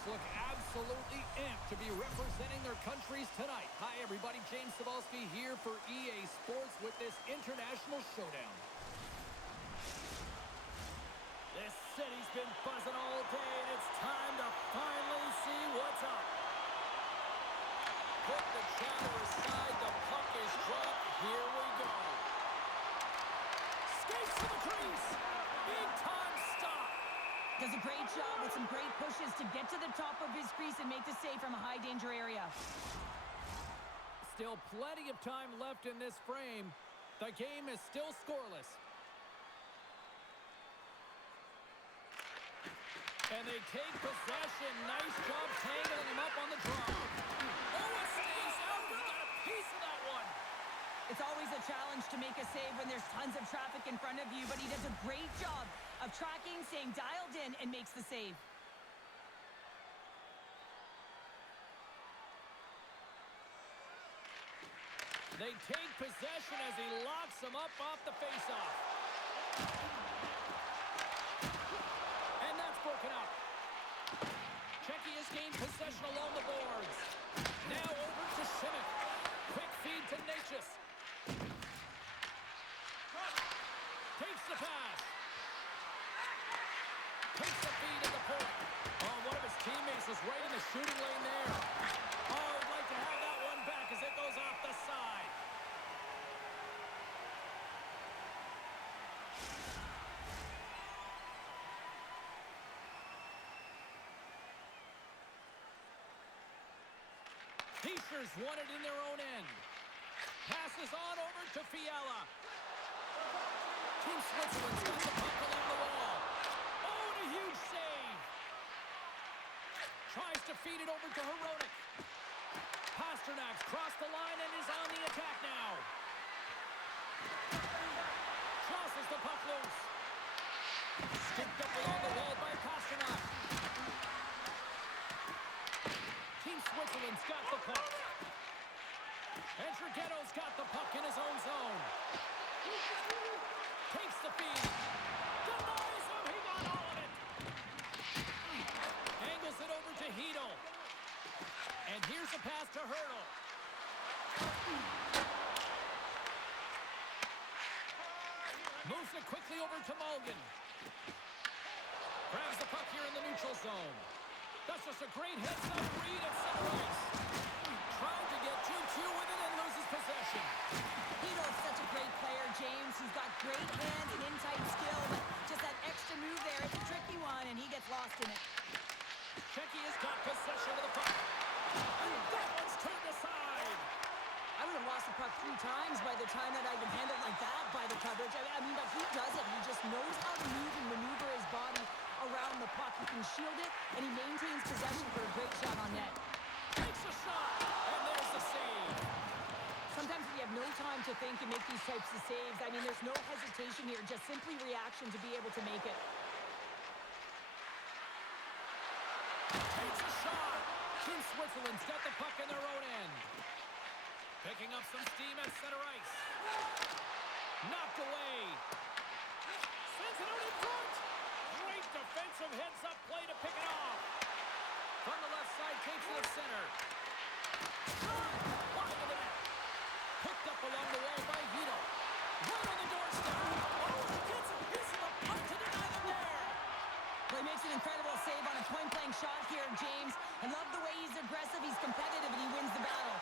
players look absolutely amped to be representing their countries tonight. Hi, everybody. James Cebulski here for EA Sports with this international showdown. This city's been buzzing all day, and it's time to finally see what's up. Put the chatter aside. The puck is dropped. Here we go. Skates to the crease. Big-time stop. Does a great job with some great pushes to get to the top of his crease and make the save from a high-danger area. Still plenty of time left in this frame. The game is still scoreless. And they take possession. Nice job tangling him up on the draw. Oh, it stays out. We got a piece of that one. It's always a challenge to make a save when there's tons of traffic in front of you, but he does a great job of tracking, staying dialed in, and makes the save. They take possession as he locks him up off the faceoff. And that's broken up. Czechia has gained possession along the boards. Now over to Simic. Quick feed to Natchez. Takes the pass. Takes the feed at the point. Oh, one of his teammates is right in the shooting lane there. Oh, he'd like to have that one back as it goes off the side. Teachers won it in their own end. Passes on over to Fiala. Team Switzerland's got the puck along the wall. Oh, and a huge save. Tries to feed it over to Hronek. Pasternak's crossed the line and is on the attack now. Tosses the puck loose. Scooped up along the wall by Pasternak. Team Switzerland's got the puck. And Trighetto's got the puck in his own zone. Takes the feed. Denies him. He got all of it. Angles it over to Hedel. And here's a pass to Hurdle. Moves it quickly over to Mulligan. Grabs the puck here in the neutral zone. That's just a great heads-up read at center ice. Trying to get 2-2 with it and loses possession. Hedo's such a great player, James. He's got great hands and in-tight skill, but just that extra move there, it's a tricky one, and he gets lost in it. Czechia's got possession of the puck. And that one's turned aside. I would have lost the puck 3 times by the time that I've been handled like that by the coverage. I mean, but he does it. He just knows how to move and maneuver his body around the puck. He can shield it, and he maintains possession for a great shot on net. Takes a shot, and there's the save. Sometimes we have no time to think and make these types of saves. I mean, there's no hesitation here, just simply reaction to be able to make it. Takes a shot. Team Switzerland's got the puck in their own end. Picking up some steam at center ice. Knocked away. Sends it out in front. Great defensive heads-up play to pick it off. From the left side, takes it to center. Wide of the net. Picked up along the wall by Hedel. Right on the doorstep. Oh, he gets a piece of the puck to deny them there. Well, he makes an incredible save on a point-blank shot here, James. I love the way he's aggressive, he's competitive, and he wins the battle.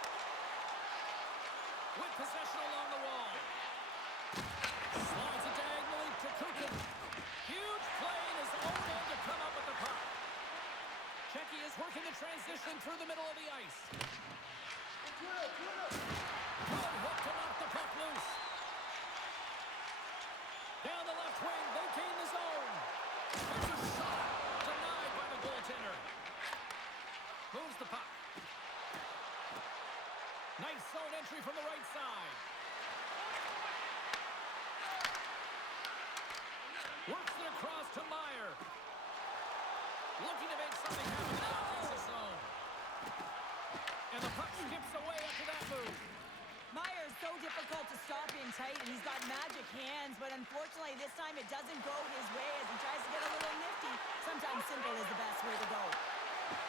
With possession along the wall. Slides it diagonally to Kukin. Huge play in his own end to come up with the puck. Czechia is working the transition through the middle of the ice. Good hook to knock the puck loose. Down the left wing, they gain the zone. There's a shot denied by the goaltender. Moves the puck. Nice zone entry from the right side. Works it across to Meyer. Looking to make something happen in the offensive zone. And the puck skips away after that move. Meyer is so difficult to stop in tight, and he's got magic hands, but unfortunately this time it doesn't go his way as he tries to get a little nifty. Sometimes simple is the best way to go.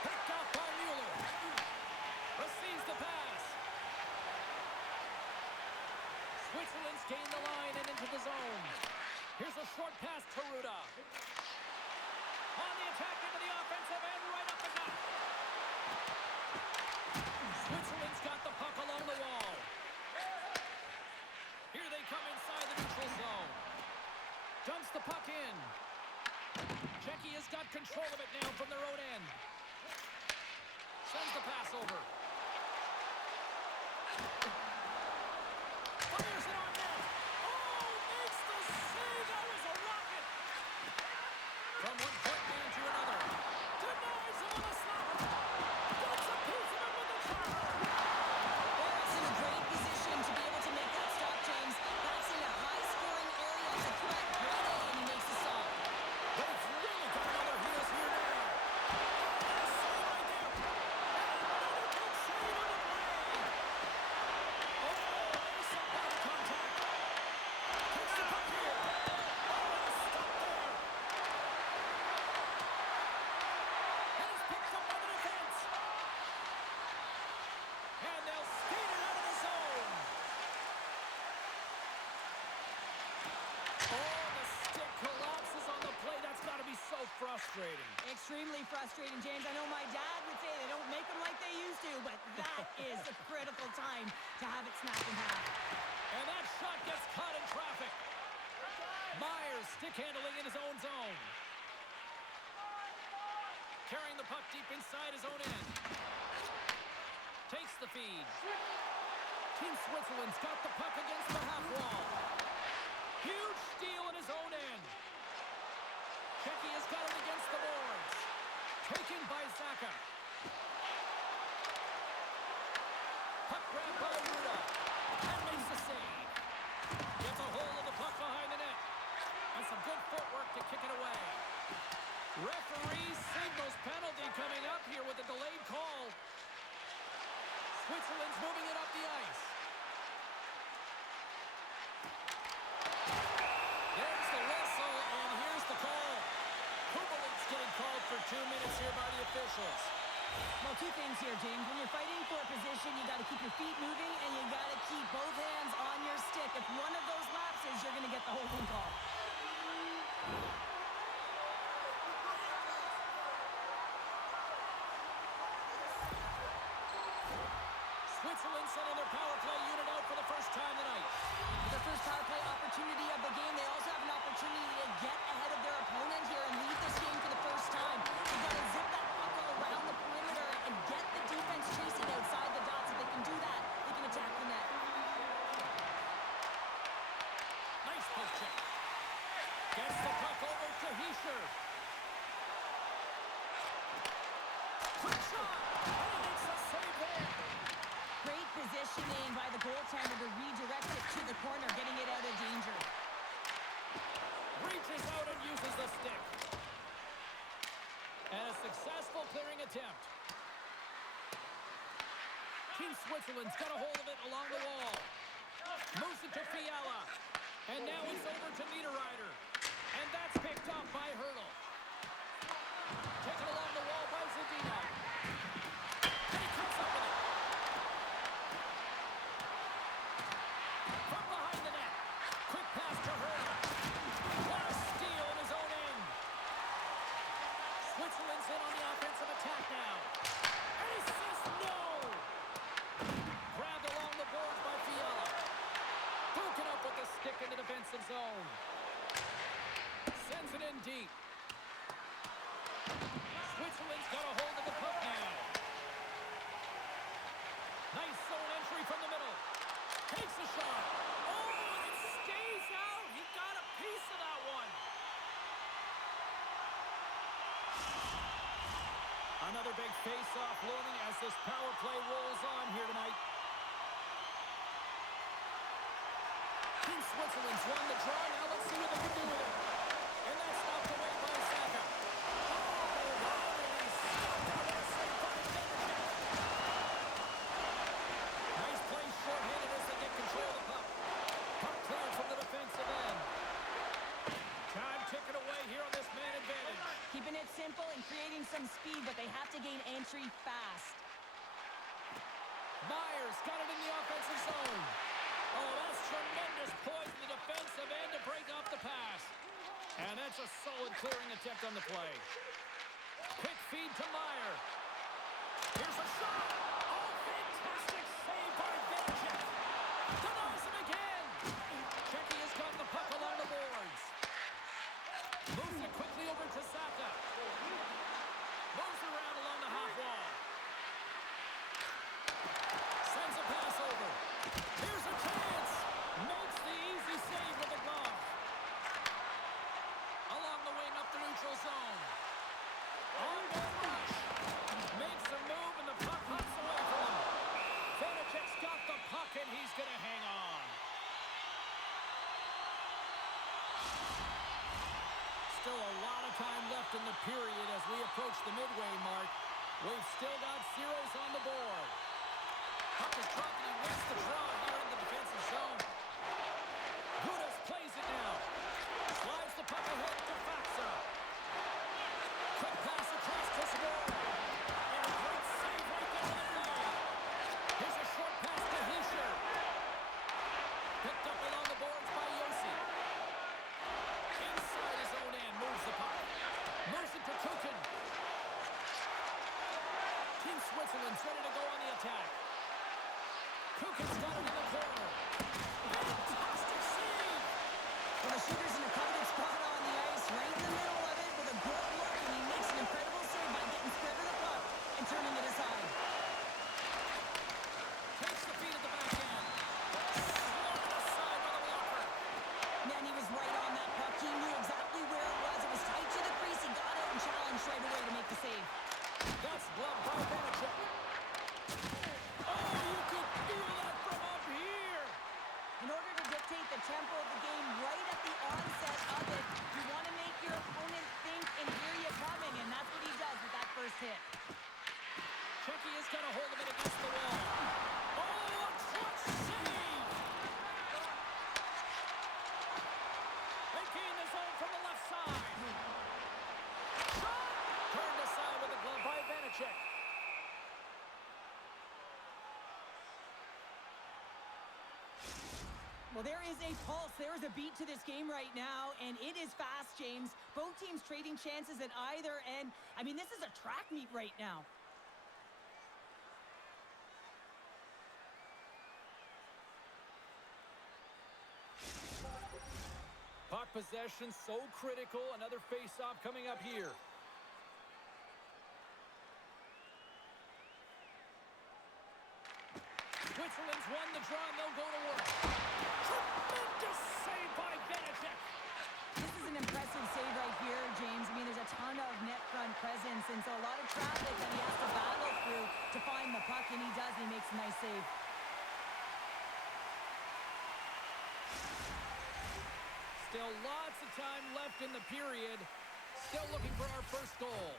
Picked off by Mueller. Receives the pass. Switzerland's gained the line and into the zone. Here's a short pass to Ruda. On the attack into the offensive end, right up the gut. Switzerland's got the puck along the wall. Here they come inside the neutral zone. Dumps the puck in. Czechia's got control of it now from their own end. Sends the pass over. Fires it on net. Oh, makes the save. That was a rocket. From one point man to another. Denies him on the slap. Gets a piece of it with the trapper. Barrett's in a great position to be able to make that stop, James. That's in a high-scoring area. It's a threat. Great A, and he makes the stop. But it's really got another heels here now. That's a save right there. And another big save on the play. Oh, there's some body contact. Takes the puck here. Oh, and a stop there. And it's picked up by the defense. And they'll skate it out of the zone. Oh, the stick collapses on the play. That's got to be so frustrating. Extremely frustrating, James. I know my dad would say they don't make them like they used to, but that is a critical time to have it snapped in half. And that shot gets caught in traffic. Myers stick handling in his own zone. Carrying the puck deep inside his own end. Takes the feed. Team Switzerland's got the puck against the half wall. Huge steal in his own end. Czechia's got it against the boards. Taken by Zaka. Puck grab by Ruda. And makes the save. Gets a hold of the puck behind the net. And some good footwork to kick it away. Referee signals penalty coming up here with a delayed call. Switzerland's moving it up the ice. There's the whistle, and here's the call. Kubelik's getting called for 2 minutes here by the officials. Well, two things here, James. When you're fighting for a position, you got to keep your feet moving, and you got to keep both hands on your stick. If one of those lapses, you're going to get the holding call. Switzerland sending their power play unit out for the first time tonight. The first power play opportunity of the game. They also have an opportunity to get ahead of their opponent here and lead this game for the first time. They've got to zip that puck all around the perimeter and get the defense chasing outside the dots. If they can do that, they can attack the net. Nice post check. Gets the puck over to Heischer. Quick shot. And he makes a save there. Great positioning by the goaltender to redirect it to the corner, getting it out of danger. Reaches out and uses the stick. And a successful clearing attempt. Team Switzerland's got a hold of it along the wall. Moves it to Fiala. And now it's over to Niederreiter. And that's picked up by Hurdle. Taken along the wall by Zadina. And he comes up with it. From behind the net. Quick pass to Hurdle. What a steal in his own end. Switzerland's in on the offensive attack now. And he says no. Grabbed along the boards by Fiala. Broken up with the stick in the defensive zone. Sends it in deep. Switzerland's got a hold of the puck now. Nice zone entry from the middle. Takes a shot. Oh, and it stays out. He got a piece of that one. Another big face-off looming as this power play rolls on here tonight. Team Switzerland's won the draw. Now let's see what they can do with it. And that's knocked away by Saka. Oh, wow, and he stopped that one save by Benedict. Nice play short-handed as they get control of the puck. Puck cleared from the defensive end. Time ticking away here on this man advantage. Keeping it simple and creating some speed, but they have to gain entry fast. Myers got it in the offensive zone. Oh, that's tremendous poise in the defensive end to break up the pass. And that's a solid clearing attempt on the play. Quick feed to Meyer. Here's a shot. Oh, fantastic save by Vanacek. Denies him again. Czechia's got the puck along the boards. Moves it quickly over to Saka. Moves it around along the half wall. Sends a pass over. Here's a chance. Makes the easy save with the glove. Along the wing up the neutral zone. On-goal rush. Makes a move and the puck hops away from him. Vanacek's got the puck and he's going to hang on. Still a lot of time left in the period as we approach the midway mark. We've still got zeros on the board. Puck is dropped and he wins the draw here in the defensive zone. Gudas plays it now. Slides the puck ahead to Faxa. Quick pass across to Savoy. And a great save right there on the play. Here's a short pass to Hischer. Picked up along the boards by Yossi. Inside his own end, moves the puck. Moves it to Kukin. Team Switzerland's ready to go on the attack. Kukin's got it in the corner. Fantastic save! Well, the shooter's in a coveted spot on the ice, right in the middle of it with a good look, and he makes an incredible save by getting spread of the puck and turning it aside. Takes the feed at the backhand. Slotted aside by the blocker. Man, he was right on that puck. He knew exactly where it was. It was tight to the crease. He got out and challenged right away to make the save. That's gloved by Vanacek. Oh, you could feel that from up here. In order to dictate the tempo of the game right at the onset of it, you want to make your opponent think and hear you coming, and that's what he does with that first hit. Czechia's got a hold of it against the wall. Oh, a clutch save! They gain the zone from the left side. Shot! Turned aside with a glove by Vanacek. Well, there is a pulse. There is a beat to this game right now, and it is fast, James. Both teams trading chances at either end. I mean, this is a track meet right now. Puck possession so critical. Another face-off coming up here. Switzerland's won the draw and they'll go to work. Tremendous save by Vanacek. This is an impressive save right here, James. I mean, there's a ton of net front presence, and so a lot of traffic that he has to battle through to find the puck, and he does. He makes a nice save. Still lots of time left in the period. Still looking for our first goal.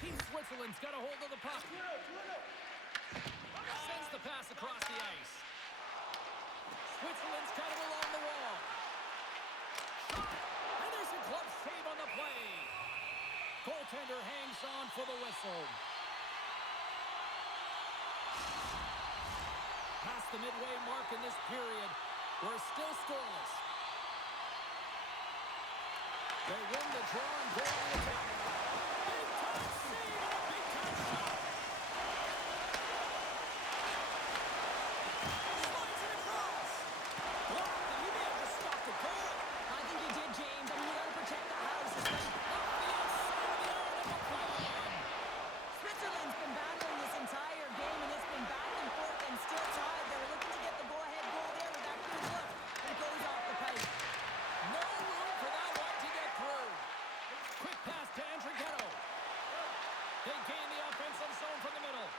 Team Switzerland's got a hold of the puck. Sends the pass across the ice. Switzerland's got it along the wall. Shot! And there's a glove save on the play. Goaltender hangs on for the whistle. Past the midway mark in this period, we're still scoreless. They win the draw and go on the attack. Big-time save and a big-time shot. Slides it across. Blocked, and he may have just stopped the goal. I think he did, James. I mean, you got to protect the house. Off the outside of the arm of the play. Switzerland's been battling this entire game, and it's been back and forth and still tied. They were looking to get the go-ahead goal there with that good look, but it goes off the pipe. No room for that one to get through. Quick pass to Andrighetto. They gain the offensive zone from the middle.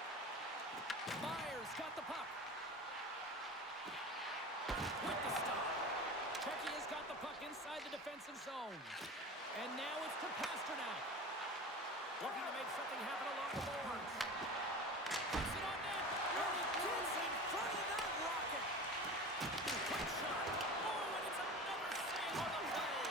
Myers got the puck. With the stop. Czechia's got the puck inside the defensive zone. And now it's to Pasternak. Looking to make something happen along the boards. Puts it on net. And it gets in front of that rocket. Quick shot. Oh, and it's another save on the play.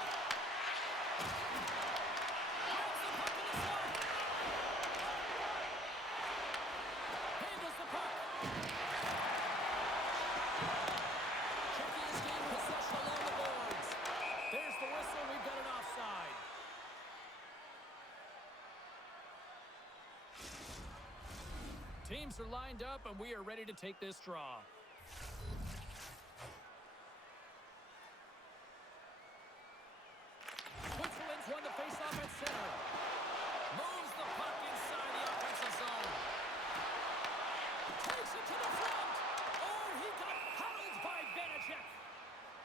teams are lined up, and we are ready to take this draw. Switzerland's won the faceoff at center. Moves the puck inside the offensive zone. Takes it to the front. Oh, he got huddled by Vanacek.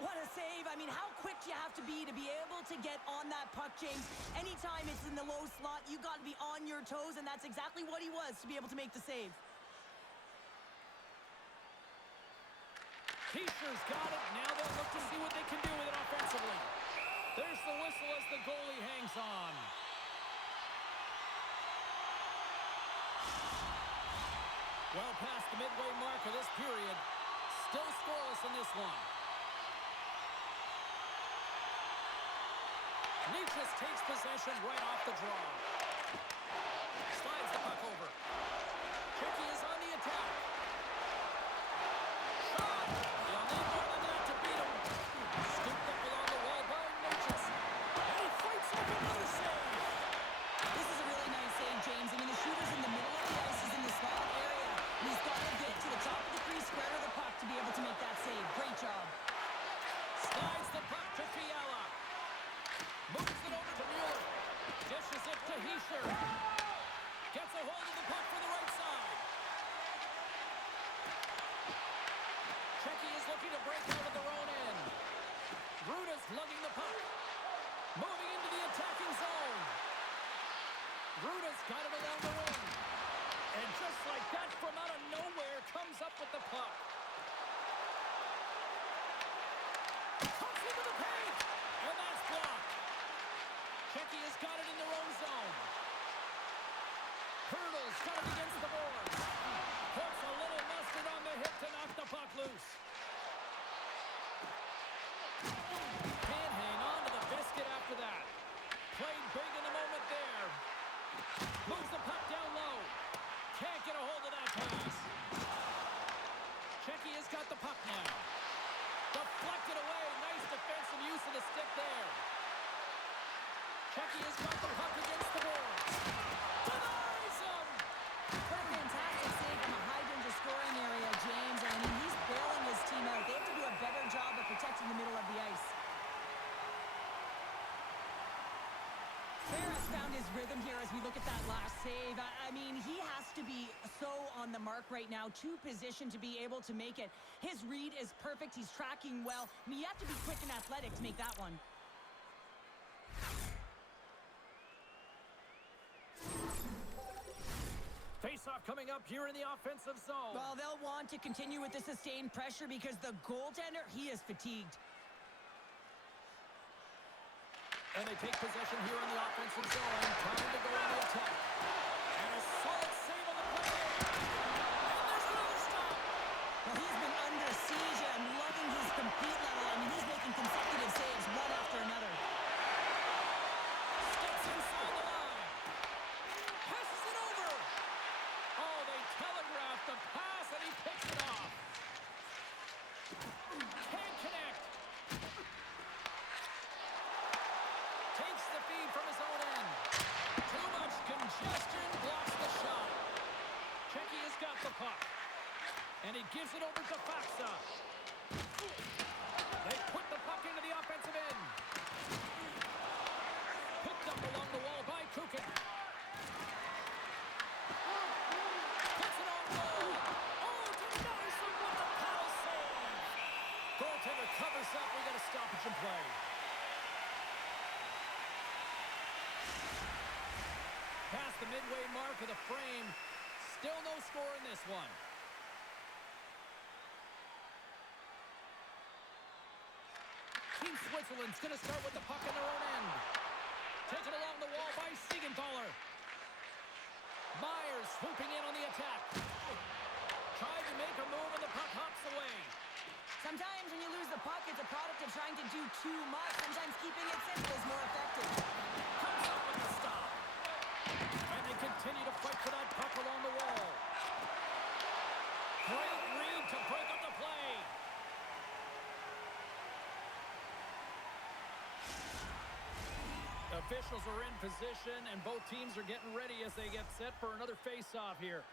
What a save. I mean, how quick do you have to be able to get on that puck, James? Anytime it's in the low slot, you got to be on your toes, and that's exactly what he was to be able to make the save. Keisher's got it. Now they'll look to see what they can do with it offensively. There's the whistle as the goalie hangs on. Well past the midway mark of this period. Still scoreless in this one. Leachus takes possession right off the draw. Slides the puck over. Czechia is on the attack. Shot! He'll need more than that to beat him. Scooped up along the wall by Leachus. And he fights off another save. This is a really nice save, James. I mean, the shooter's in the middle of the ice. He's in the slot area. And he's got to get to the top of the crease, square of the puck to be able to make that save. Great job. Slides the puck to Fiala. Moves it over to Mueller. Dishes it to Hischier. Gets a hold of the puck for the right side. Czechia is looking to break out of their own end. Ruda's lugging the puck. Moving into the attacking zone. Ruda's got it along the wing. And just like that, from out of nowhere, comes up with the puck. Comes into the paint. And that's blocked. Czechia's got it in their own zone. Hurdles got it against the boards. Puts a little mustard on the hip to knock the puck loose. Can't hang on to the biscuit after that. Played big in the moment there. Moves the puck down low. Can't get a hold of that pass. Czechia's got the puck now. Deflected away. Nice defensive use of the stick there. Czechia's got the puck against the boards. Denies him! What a fantastic save from a high-danger scoring area, James. I mean, he's bailing his team out. They have to do a better job of protecting the middle of the ice. Ferris found his rhythm here as we look at that last save. I mean, he has to be so on the mark right now, to position to be able to make it. His read is perfect. He's tracking well. I mean, you have to be quick and athletic to make that one. Face-off coming up here in the offensive zone. Well, they'll want to continue with the sustained pressure because the goaltender, he is fatigued. And they take possession here in the offensive zone. Time to go on the attack. And a solid save on the play. And there's another stop. Well, he's been under siege and loving his compete level. I mean, he's making consecutive saves one after another. Steps inside the line. Passes it over. Oh, they telegraphed the pass and he picks it off. Can't connect. Takes the feed from his own end. Too much congestion, blocks the shot. Czechia's got the puck. And he gives it over to Faksa. They put the puck into the offensive end. Picked up along the wall by Kukin. Puts it on goal. Oh, denies him with the paddle save. Goaltender covers up. We got a stoppage in play. Past the midway mark of the frame. Still no score in this one. Team Switzerland's going to start with the puck in their own end. Taken along the wall by Siegenthaler. Myers swooping in on the attack. Tried to make a move and the puck hops away. Sometimes when you lose the puck, it's a product of trying to do too much. Sometimes keeping it simple is more effective. Comes up with the stop. And they continue to fight for that puck along the wall. Great read to break up the play. Officials are in position, and both teams are getting ready as they get set for another face-off here.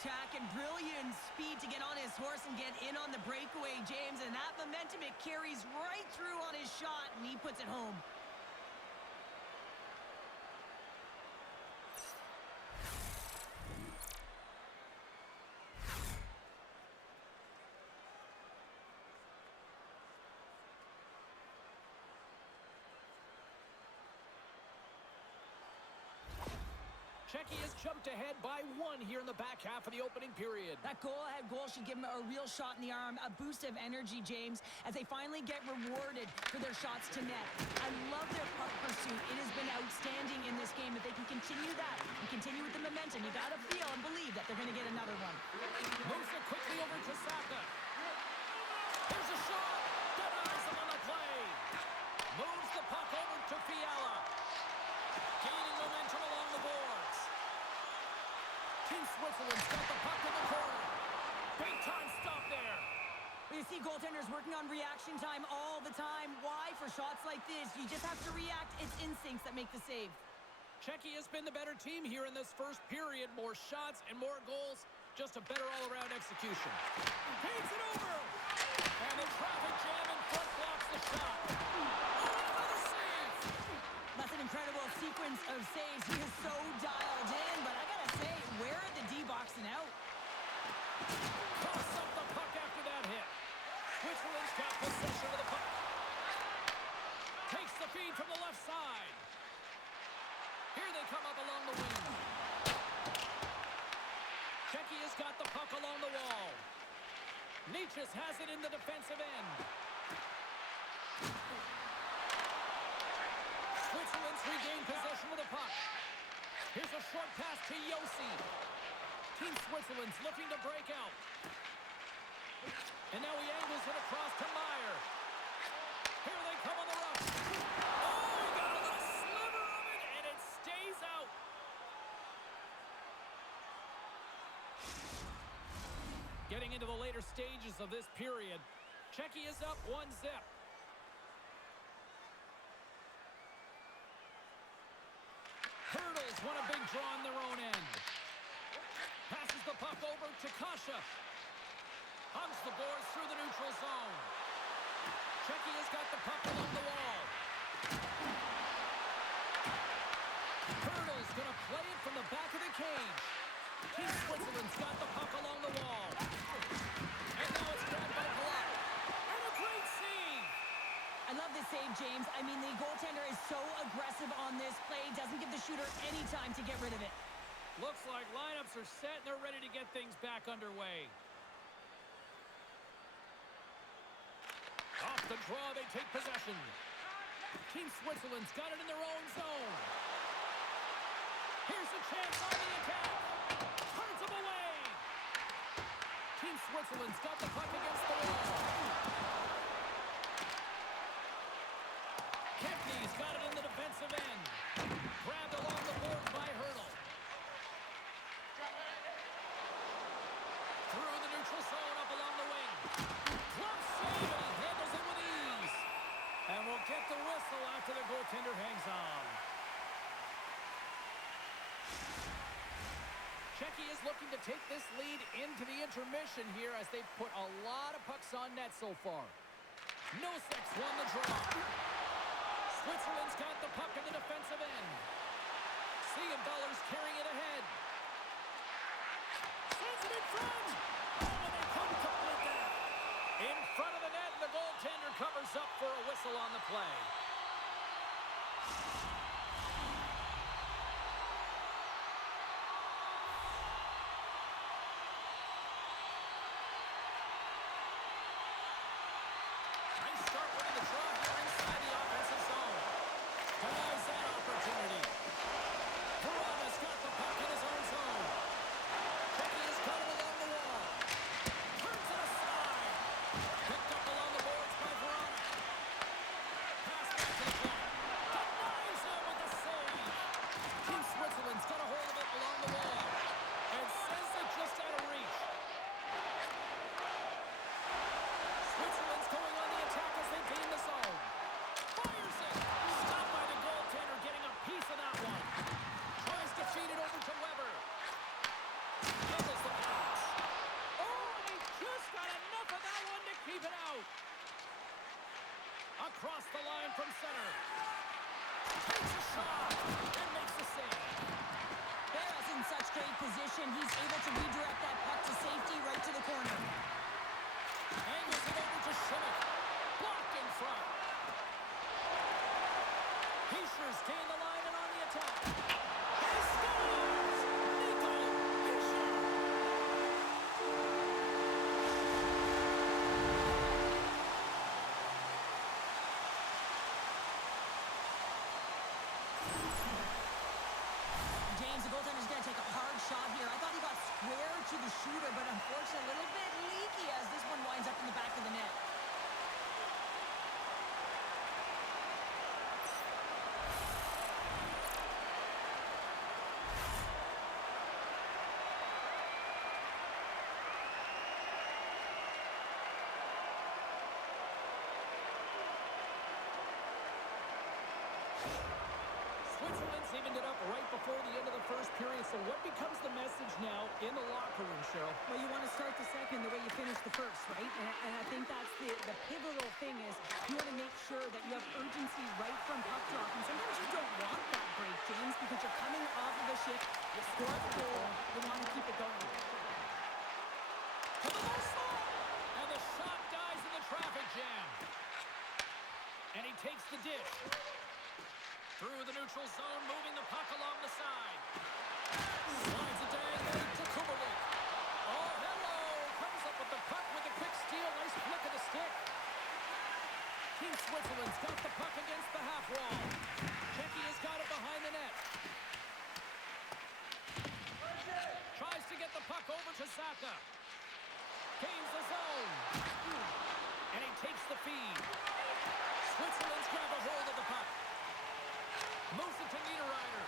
attack and brilliant speed to get on his horse and get in on the breakaway, James. And that momentum, it carries right through on his shot, and he puts it home. Czechia has jumped ahead by 1 here in the back half of the opening period. That goal-ahead goal should give him a real shot in the arm, a boost of energy, James, as they finally get rewarded for their shots to net. I love their puck pursuit. It has been outstanding in this game. If they can continue that and continue with the momentum, you got to feel and believe that they're going to get another one. Moves it quickly over to Saka. Here's a shot. Denies him on the play. Moves the puck over to Fiala. Gaining momentum along the boards. Team Switzerland's got the puck in the corner. Big time stop there. You see goaltenders working on reaction time all the time. Why? For shots like this, you just have to react. It's instincts that make the save. Czechia has been the better team here in this first period. More shots and more goals. Just a better all-around execution. Paints it over. And the traffic jam in front blocks the shot. Another save. That's an incredible sequence of saves. He is so dialed in, but I gotta say, where are the D-boxing out? Toss up the puck after that hit. Switzerland's got possession of the puck. Takes the feed from the left side. Here they come up along the wing. Czechia's got the puck along the wall. Nietzsche has it in the defensive end. Switzerland's regained possession of the puck. Here's a short pass to Yossi. Team Switzerland's looking to break out. And now he angles it across to Meyer. Here they come on the rush. Oh, he got a little sliver of it, and it stays out. Getting into the later stages of this period, Czechia is up 1-0. Hurdles won a big draw on their own end. Passes the puck over to Kasha. Hunts the boards through the neutral zone. Czechia's got the puck along the wall. Hurdle's going to play it from the back of the cage. Team Switzerland's got the puck along the wall. And now it's grabbed by Glock. And a great save. I love this save, James. I mean, the goaltender is so aggressive on this play. Doesn't give the shooter any time to get rid of it. Looks like lineups are set and they're ready to get things back underway. Off the draw, they take possession. Team Switzerland's got it in their own zone. Here's a chance on the attack. Turns them away. Team Switzerland's got the puck against the wall. Kempney's got it in the defensive end. Grabbed along the boards by Hurdle. Through the neutral zone, up along the wing. Glove save, and he handles it with ease. And we'll get the whistle after the goaltender hangs on. Czechia is looking to take this lead into the intermission here as they've put a lot of pucks on net so far. Nosek's won the draw. Switzerland's got the puck in the defensive end. Siegenthaler's carrying it ahead. Sends it in front. Oh, and they couldn't complete that. In front of the net, and the goaltender covers up for a whistle on the play. Nice start winning the draw here inside the offensive zone. Denies that opportunity. Verana's got the puck in his own zone. Czechia's got it along the wall. Turns it aside. Picked up along the boards by Verana. Pass possession. He's able to redirect that puck to safety right to the corner. Angles it over to Schmidt. Blocked in front. Heischer's gained the line and on the attack. He scores! Nico Hischer! James, the goaltender's going to take a hard shot here. I thought he got square to the shooter, but unfortunately a little bit leaky as this one winds up in the back of the net. Switzerland's evened it up right before the end of the first period. So what becomes the message now in the locker room, Cheryl? Well, you want to start the second the way you finished the first, right? And I think that's the pivotal thing is you want to make sure that you have urgency right from puck drop. And sometimes you don't want that break, James, because you're coming off of a shift, you score the goal, you want to keep it going. To the low slot! And the shot dies in the traffic jam. And he takes the dish. Through the neutral zone, moving the puck along the side. Slides it down to Kubelik. Oh, hello! Comes up with the puck with a quick steal. Nice flick of the stick. Team Switzerland's got the puck against the half wall. Czechia's got it behind the net. Tries to get the puck over to Saka. Gains the zone. And he takes the feed. Switzerland's grabbed a hold of the puck. Moves it to Niederreiter.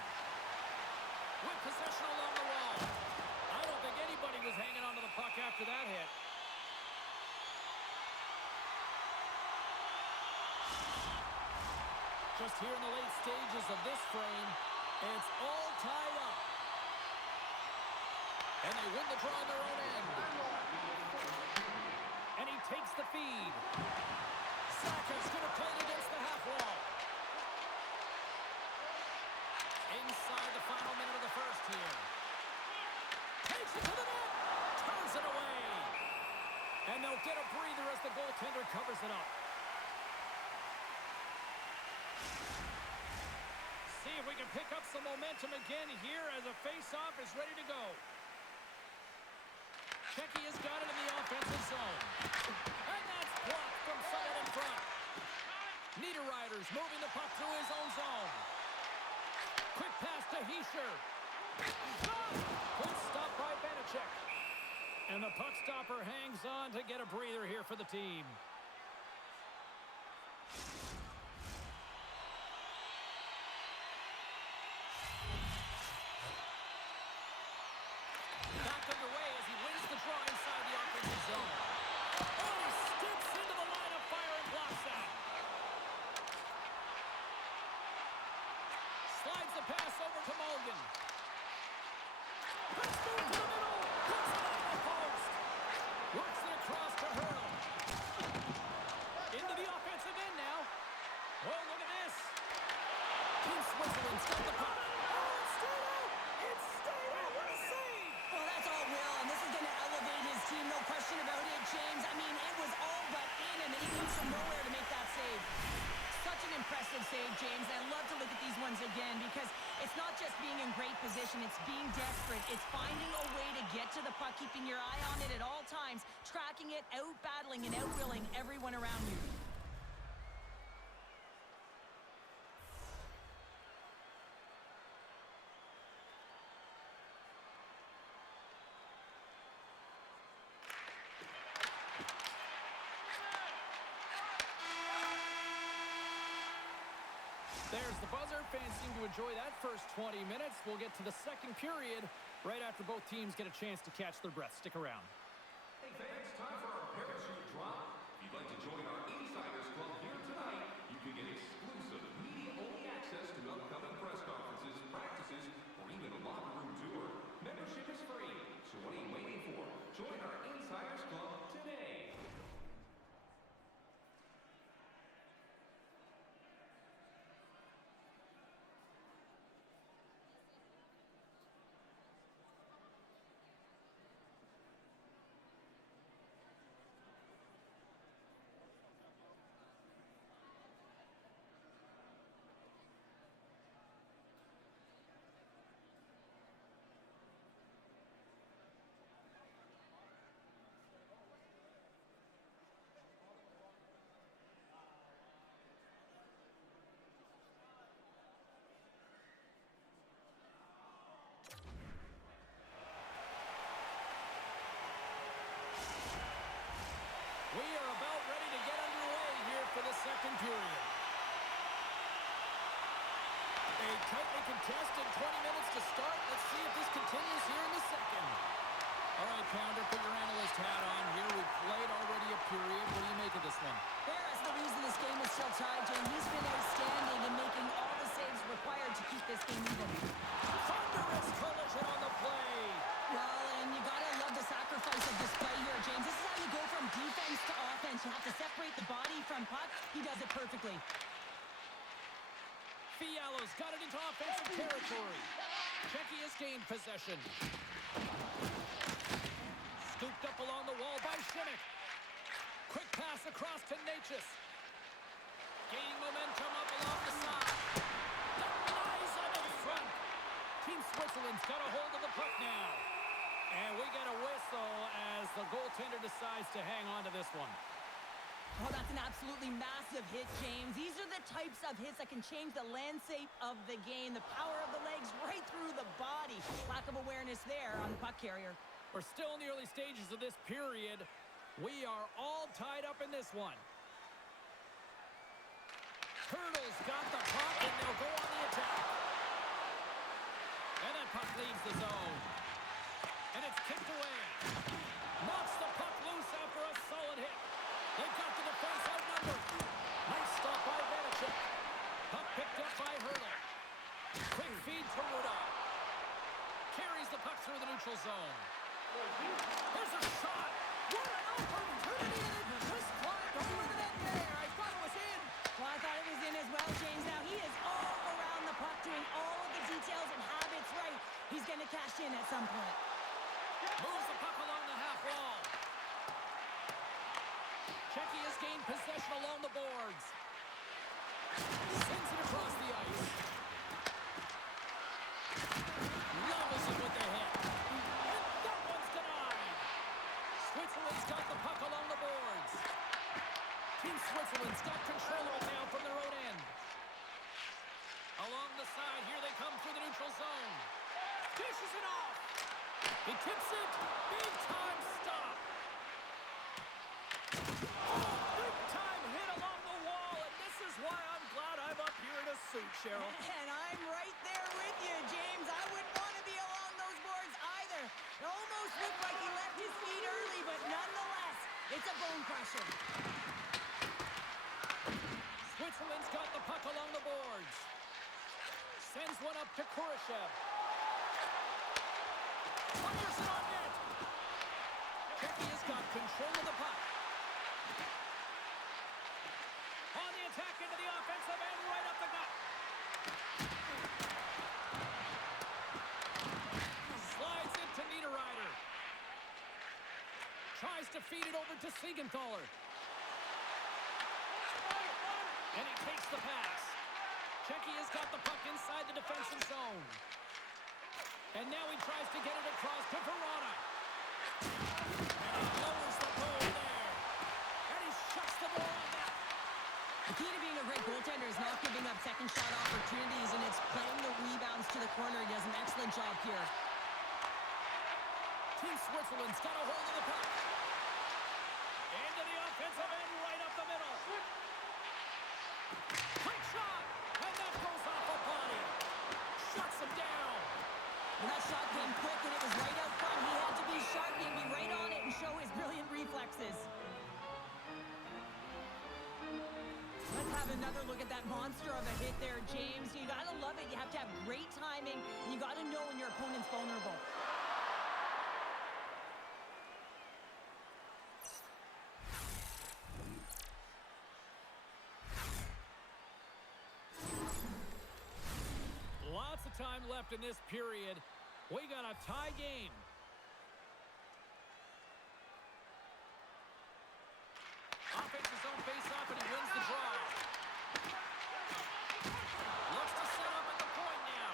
With possession along the wall. I don't think anybody was hanging onto the puck after that hit. Just here in the late stages of this frame, it's all tied up. And they win the draw on their own end. And he takes the feed. Saka's going to play it against the half wall. Inside the final minute of the first here. Takes it to the net. Turns it away. And they'll get a breather as the goaltender covers it up. See if we can pick up some momentum again here as a face-off is ready to go. Czechia's got it in the offensive zone. And that's blocked from someone in front. Niederreiter's moving the puck through his own zone. Quick pass to Hischer. Good stop by Beneček. And the puck stopper hangs on to get a breather here for the team. Back underway as he wins the draw inside the offensive zone. Oh, he steps into the line of fire and blocks that. Slides the pass over to Mulligan. Pass move to the middle. Puts it on the post. Works it across to Hurl. Into the offensive end now. Oh, look at this. Team Switzerland's got the puck. Oh, it's stayed out. It's stayed out. What a save. Well, that's all Will, and this is going to elevate his team, no question about it, James. I mean, it was all but in, and then he comes from nowhere to make that save. Such an impressive save, James. I love to look at these ones again because it's not just being in great position, it's being desperate. It's finding a way to get to the puck, keeping your eye on it at all times, tracking it, out-battling and out-willing everyone around you. There's the buzzer. Fans seem to enjoy that first 20 minutes. We'll get to the second period right after both teams get a chance to catch their breath. Stick around. Hey fans, time for our parachute drop. If you'd like to join our Insiders Club here tonight, you can get exclusive media-only access to upcoming press conferences, practices, or even a locker room tour. Membership is free, so what are you waiting for? Join our Insiders Club today. contested. 20 minutes to start. Let's see if this continues here in the second. All right, Pounder, put your analyst hat on here. We've played already a period. What do you make of this one? There's the reason this game is still tied, Jane. He's been outstanding in making all the saves required to keep this game even. Thunderous collision on the play. Well, and you gotta love the sacrifice of this play here, James. This is how you go from defense to offense. You have to separate the body from puck. He does it perfectly. Fiala's got it into offensive territory. Czechia's gained possession. Scooped up along the wall by Schimmick. Quick pass across to Natchez. Gaining momentum up along the side. Denies him in front. Team Switzerland's got a hold of the puck now. And we get a whistle as the goaltender decides to hang on to this one. Oh, that's an absolutely massive hit, James. These are the types of hits that can change the landscape of the game. The power of the legs right through the body. Lack of awareness there on the puck carrier. We're still in the early stages of this period. We are all tied up in this one. Turtles got the puck, and they'll go on the attack. And that puck leaves the zone. And it's kicked away. Knocks the puck loose after a solid hit. They've got the defense outnumbered. Nice stop by Vanacek. Puck picked up by Hurdle. Quick feed to Ruda. Carries the puck through the neutral zone. Here's a shot. What an opportunity, and it just climbed over the net there. I thought it was in. Well, I thought it was in as well, James. Now he is all around the puck, doing all of the details and habits right. He's going to cash in at some point. Moves the puck along the half wall. Czechia's gained possession along the boards. Sends it across the ice. Levels it with the hit. And that one's denied. Switzerland's got the puck along the boards. Team Switzerland's got control of it now from their own end. Along the side, here they come through the neutral zone. Dishes it off. He tips it. Big time stop. Oh, big time hit along the wall, and this is why I'm glad I'm up here in a suit, Cheryl. And I'm right there with you, James. I wouldn't want to be along those boards either. It almost looked like he left his feet early, but nonetheless, it's a bone crusher. Switzerland's got the puck along the boards. Sends one up to Kurashev. Fires it on net. Czechia's got control of the puck. On the attack into the offensive end, right up the gut. Slides it to Niederreiter. Tries to feed it over to Siegenthaler. And he takes the pass. Czechia's got the puck inside the defensive zone. And now he tries to get it across to Verona. And he lowers the goal there. And he shuts the ball on that. The key to being a great goaltender is not giving up second shot opportunities, and it's playing the rebounds to the corner. He does an excellent job here. Team Switzerland's got a hold of the puck. Into the offensive end, right up the middle. Quick shot, and that goes off a body. Shuts him down. Well, that shot came quick, and it was right out front. He had to be sharp and be right on it and show his brilliant reflexes. Let's have another look at that monster of a hit there, James. You gotta love it. You have to have great timing, and you gotta know when your opponent's vulnerable. Lots of time left in this period. We got a tie game. Offensive zone face-off, and he wins the draw. Looks to set up at the point now.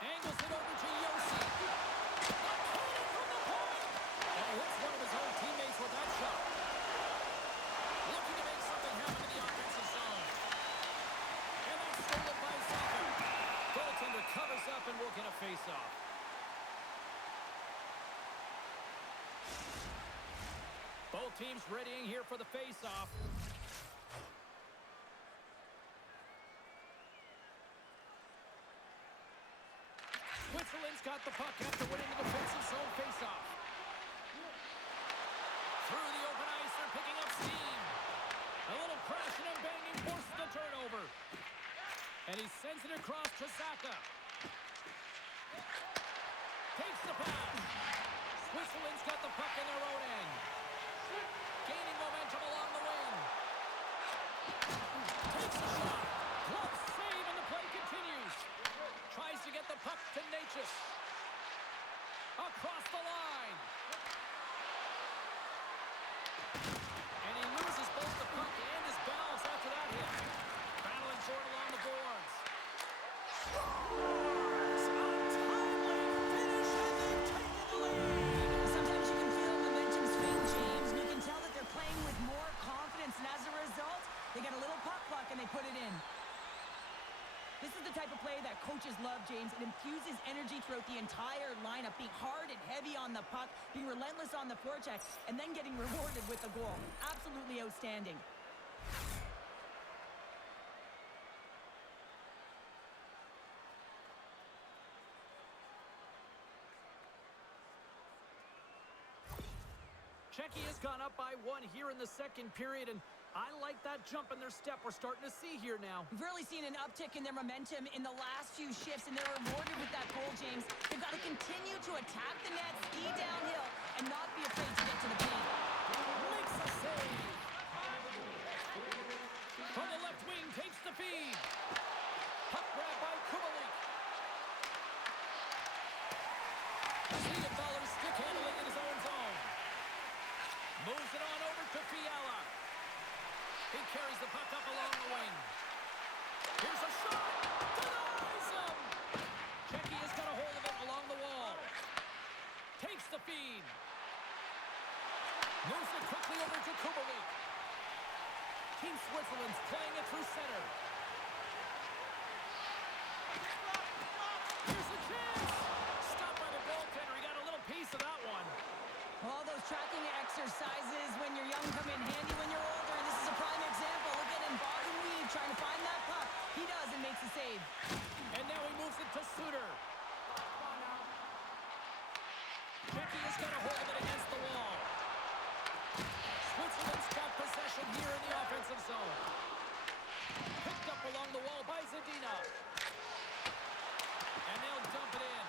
Angles it over to Yossi. Located from the point. And hits one of his own teammates with that shot. Looking to make something happen in the offensive zone. And that's stolen by Zaka. Goaltender covers up, and we'll get a face-off. Both teams readying here for the face-off. Switzerland's got the puck after winning the defensive zone faceoff. Through the open ice, they're picking up steam. A little crashing and banging forces the turnover. And he sends it across to Zaka. Takes the pass. Switzerland's got the puck in their own end. Gaining momentum along the wing. Takes the shot. Glove save, and the play continues. Tries to get the puck to Natchez. Across the line. And he loses both the puck and his balance after that hit. Battling for it along the boards. Scores! A timely finish, and they've taken the lead. Sometimes you can feel momentum swing, James, and you can tell that they're playing with more confidence, and as a result, they get a little puck luck and they put it in. This is the type of play that coaches love, James. It infuses energy throughout the entire lineup, being hard and heavy on the puck, being relentless on the forecheck, and then getting rewarded with a goal. Absolutely outstanding. Czechia has gone up by 1 here in the second period, and I like that jump in their step we're starting to see here now. We've really seen an uptick in their momentum in the last few shifts, and they're rewarded with that goal, James. They've got to continue to attack the net, ski downhill, and not be afraid to get to the paint. Makes a save. From the left wing, takes the feed. Puck grab by Kubalik. Siegenthaler's stick handling in his own zone. Moves it on over to Fiala. He carries the puck up along the wing. Here's a shot. Denies him. Czechia's got a hold of it along the wall. Takes the feed. Moves it quickly over to Kubalik. Team Switzerland's playing it through center. Here's a chance. Stopped by the goaltender. He got a little piece of that one. All those tracking exercises when you're young come in handy when you're older, and this is a prime example. Look at him, bob and weave, trying to find that puck. He does and makes the save. And now he moves it to Suter. Czechia's got a hold of it against the wall. Switzerland's got possession here in the offensive zone. Picked up along the wall by Zadina. And they'll dump it in.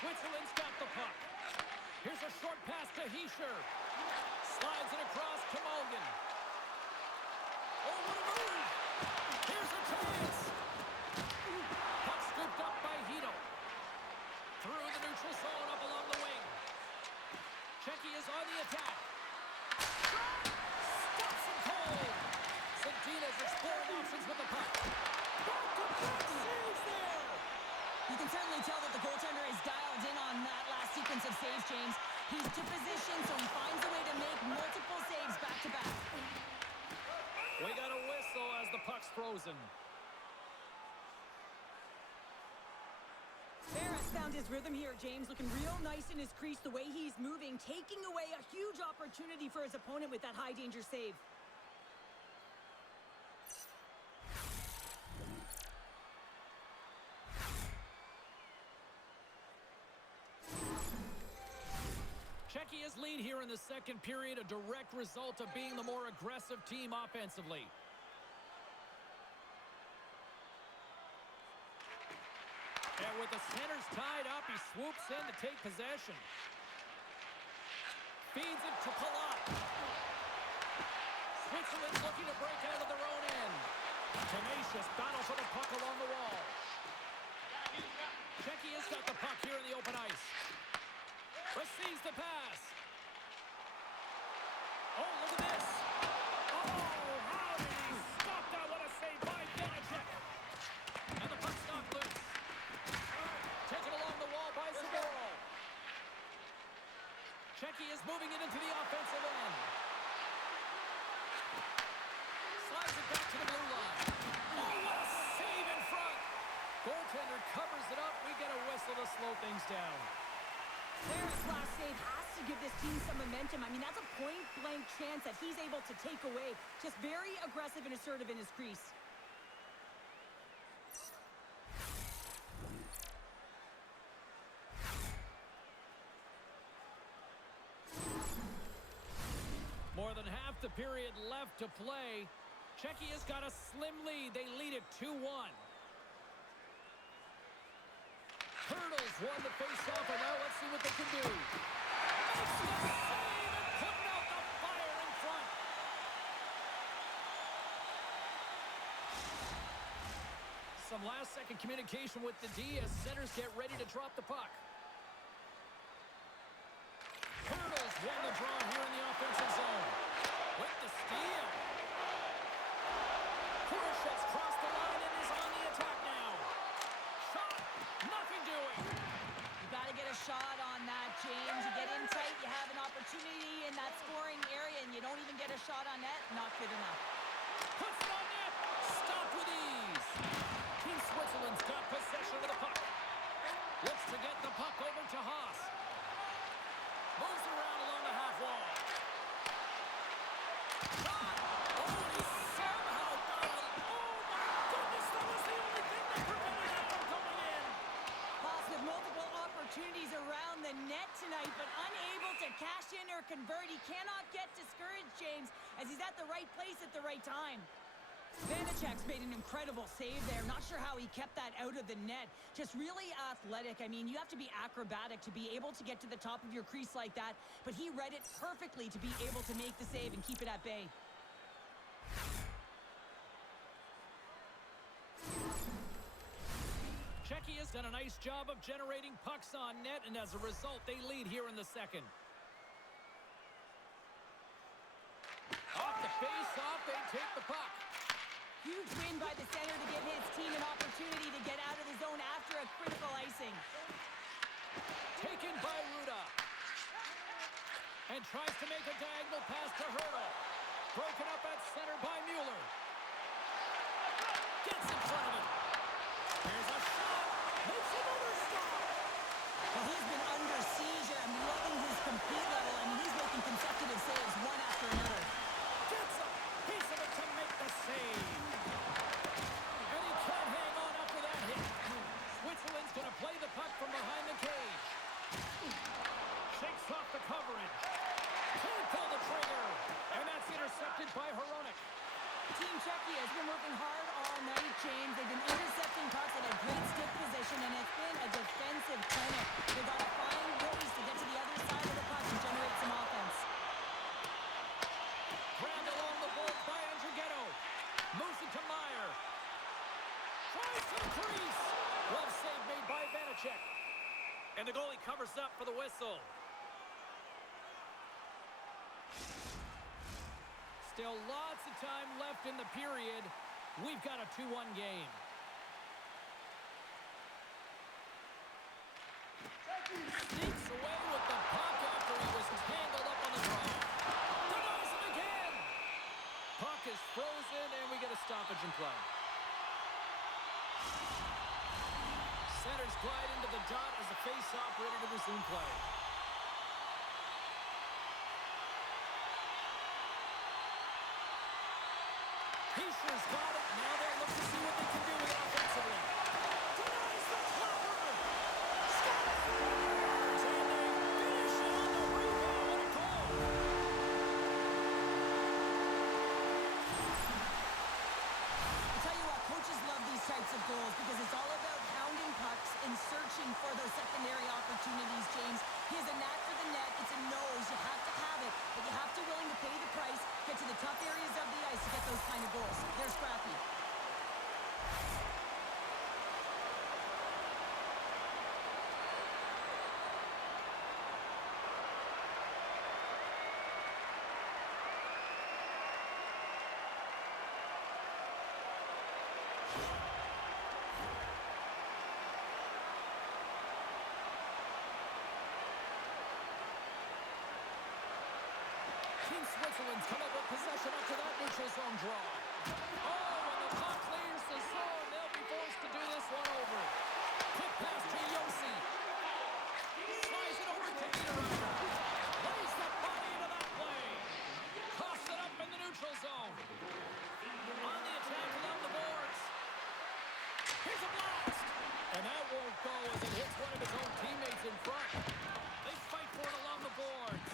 Switzerland's got the puck. Here's a short pass to Hischer. Slides it across to Mulligan. Oh, what a move! Here's a chance! Puck scooped up by Hito. Through the neutral zone, up along the wing. Czechia is on the attack. Stops him cold. Zadina's exploring options with the puck. Back-to-back saves there! You can certainly tell that the goaltender is dialed in on that last sequence of saves, James. He's to position, so he finds a way to make multiple saves back-to-back. We got a whistle as the puck's frozen. Ferris found his rhythm here, James, looking real nice in his crease, the way he's moving, taking away a huge opportunity for his opponent with that high-danger save. Czechia's lead here in the second period, a direct result of being the more aggressive team offensively. And with the centers tied up, he swoops in to take possession. Feeds it to Palat. Switzerland's looking to break out of their own end. Tenacious battle for the puck along the wall. Czechia's got the puck here in the open ice. Receives the pass. Oh, look at this. Oh, how did he stop that? What a save by Benacek. And the puck's knocked loose. Taken along the wall by Saburo. Czechia is moving it into the offensive end. Slides it back to the blue line. Oh, what a save in front. Goaltender covers it up. We get a whistle to slow things down. Ferris' last save has to give this team some momentum. I mean, that's a point-blank chance that he's able to take away. Just very aggressive and assertive in his crease. the period left to play. Czechia's got a slim lead. They lead it 2-1. Hurdles won the face-off, and now let's see what they can do. Makes the save and putting out the fire in front. Some last-second communication with the D as centers get ready to drop the puck. Hurdles won the draw here in the offensive zone. With the steal. Kurashev's crossed the line and is on the attack now. Shot, nothing doing. You got to get a shot on that, James. You get in tight, you have an opportunity in that scoring area, and you don't even get a shot on net. Not good enough. Puts it on net. Stopped with ease. Team Switzerland's got possession of the puck. Looks to get the puck over to Haas. Moves around along the half wall. Shot! Oh, he somehow got it. Oh, my goodness, that was the only thing that prevented that from going in. Haas with multiple opportunities around the net tonight, but unable to cash in or convert. He cannot get discouraged, James, as he's at the right place at the right time. Vanacek's made an incredible save there. Not sure how he kept that out of the net. Just really athletic. I mean, you have to be acrobatic to be able to get to the top of your crease like that, but he read it perfectly to be able to make the save and keep it at bay. Czechia's done a nice job of generating pucks on net, and as a result, they lead here in the second. Off the face-off, they take the puck. Huge win by the center to give his team an opportunity to get out of the zone after a critical icing. Taken by Ruda. And tries to make a diagonal pass to Hurdle. Broken up at center by Mueller. Gets in front of it. Here's a shot. Makes another stop. Well, he's been under siege. I'm loving his complete level. I mean, he's making consecutive saves one after another. Gets a piece of it to make the save. And he can't hang on after that hit. Switzerland's going to play the puck from behind the cage. Shakes off the coverage. Can't pull the trigger. And that's intercepted by Hronek. Team Czechia has been working hard all night, James. They've been intercepting pucks in a great stick position, and it's been a defensive clinic. They've got to find ways to get to the other side of the puck and generate some offense. Grabbed along the boards by Andrighetto. Moves it to Meyer. Tries to the crease. Glove save made by Vanacek. And the goalie covers up for the whistle. Still lots of time left in the period. We've got a 2-1 game. Sneaks away with the puck after he was tangled up on the draw. Denies him again. Puck is frozen, and we get a stoppage in play. Centers glide into the dot as the face-off ready to resume play. Heischer's got it. Now they'll look to see what they can do with it offensively. Denies the cover. Scores! And they finish it on the rebound. What a goal! I tell you what, coaches love these types of goals because it's all about pounding pucks and searching for those secondary opportunities, James. He has a knack for the net. It's a nose. You have to have it, but you have to willing to pay the price, get to the tough areas of the ice to get those kind of goals. They're scrappy. Team Switzerland's come up with possession after that neutral zone draw. Oh, and the puck clears the zone. They'll be forced to do this one over. Quick pass to Yossi. Slides it over to Niederreiter. Lays the body into that play. Toss it up in the neutral zone. On the attack along the boards. Here's a blast. And that won't go as it hits one of his own teammates in front. They fight for it along the boards.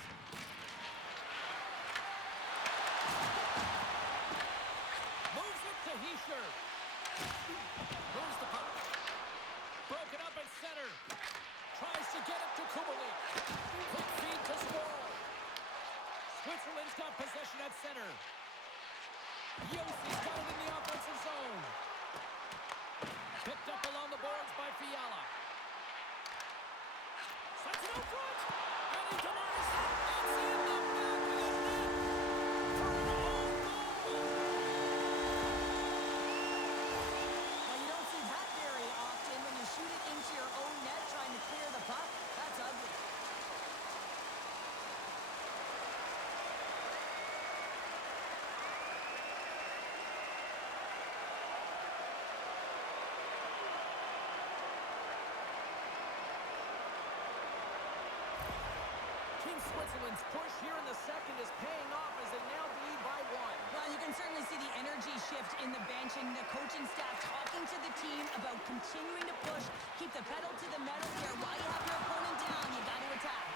Switzerland's push here in the second is paying off as they now lead by 1. Well, you can certainly see the energy shift in the bench and the coaching staff talking to the team about continuing to push, keep the pedal to the metal here. While you have your opponent down, you got to attack.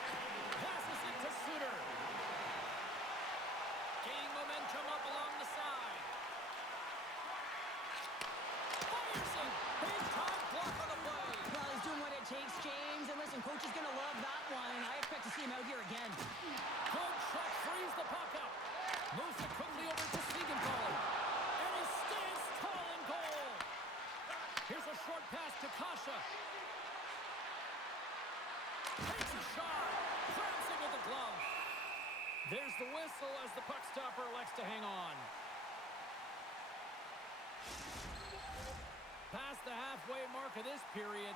Passes it to Suter. Gaining momentum up along the side. Fires it. Big time block on the play. Well, he's doing what it takes, James. And listen, coach is going to love that one. I expect to see him out here again. Good check, frees the puck up. Moves it quickly over to Siegenthaler. And he stands tall in goal. Here's a short pass to Kasha. Takes a shot. Grabs it with the glove. There's the whistle as the puck stopper elects to hang on. Past the halfway mark of this period,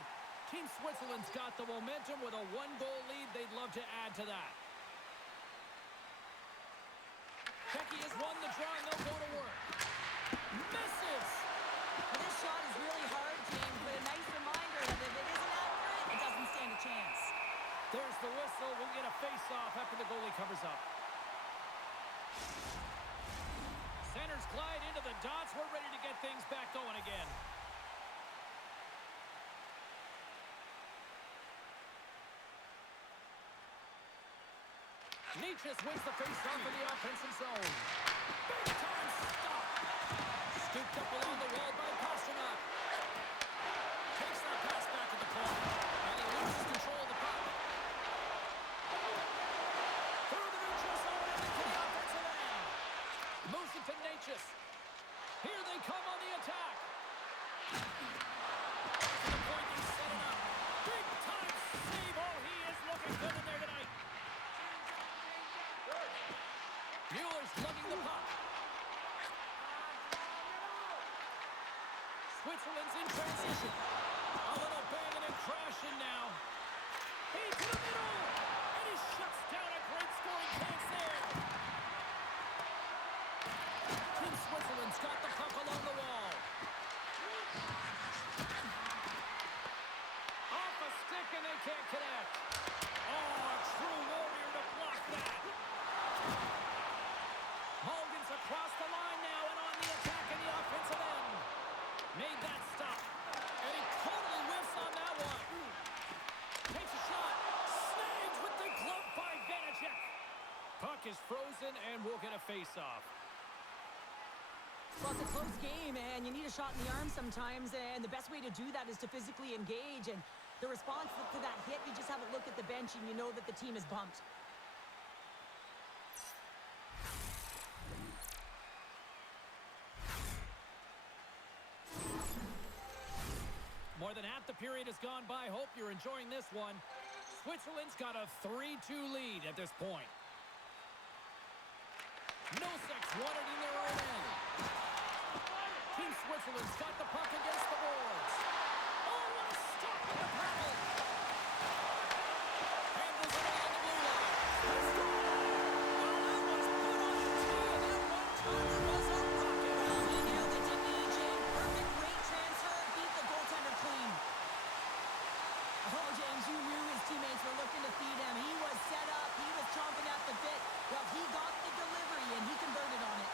Team Switzerland's got the momentum with a 1-goal lead. They'd love to add to that. Czechia has won the draw and they'll go to work. Misses! Well, this shot is really hard, James, but a nice reminder that if it isn't accurate, it doesn't stand a chance. There's the whistle. We'll get a face-off after the goalie covers up. Centers glide into the dots. We're ready to get things back going again. Nietzsche wins the face-off in the offensive zone. Big time stop. Scooped up along the wall by Pasternak. Takes that pass back at the point. And he loses control of the puck. Through the neutral zone and into the offensive end. Moves it to Nietzsche. Here they come on the attack. To the point, they set it up. Big time save. Oh, he is looking good in there tonight. Mueller's lugging the puck. Switzerland's in transition. A little banging and crashing now. Hey, to the middle! And he shuts down a great scoring chance there. Team Switzerland's got the puck along the wall. Off a stick and they can't connect. Oh, a true warrior to block that. Hogan's across the line now and on the attack in the offensive end. Made that stop. And he totally whiffs on that one. Takes a shot. Snags with the glove by Vanacek. Puck is frozen and we'll get a face-off. Well, it's a close game, and you need a shot in the arm sometimes, and the best way to do that is to physically engage. And the response to that hit, you just have a look at the bench, and you know that the team is bumped. More than half the period has gone by. Hope you're enjoying this one. Switzerland's got a 3-2 lead at this point. Nosek's won it in their own end. Team Switzerland's got the puck against the boards. Oh, what a stop on the paddle. Handles it along the blue line. He scored! Oh, that was put on the tee, and that one-timer was a rocket. He nailed it to EJ. Perfect rate transfer. Beat the goaltender clean. Oh, James, you knew his teammates were looking to feed him. He was set up. He was chomping at the bit. Well, he got the delivery, and he converted on it.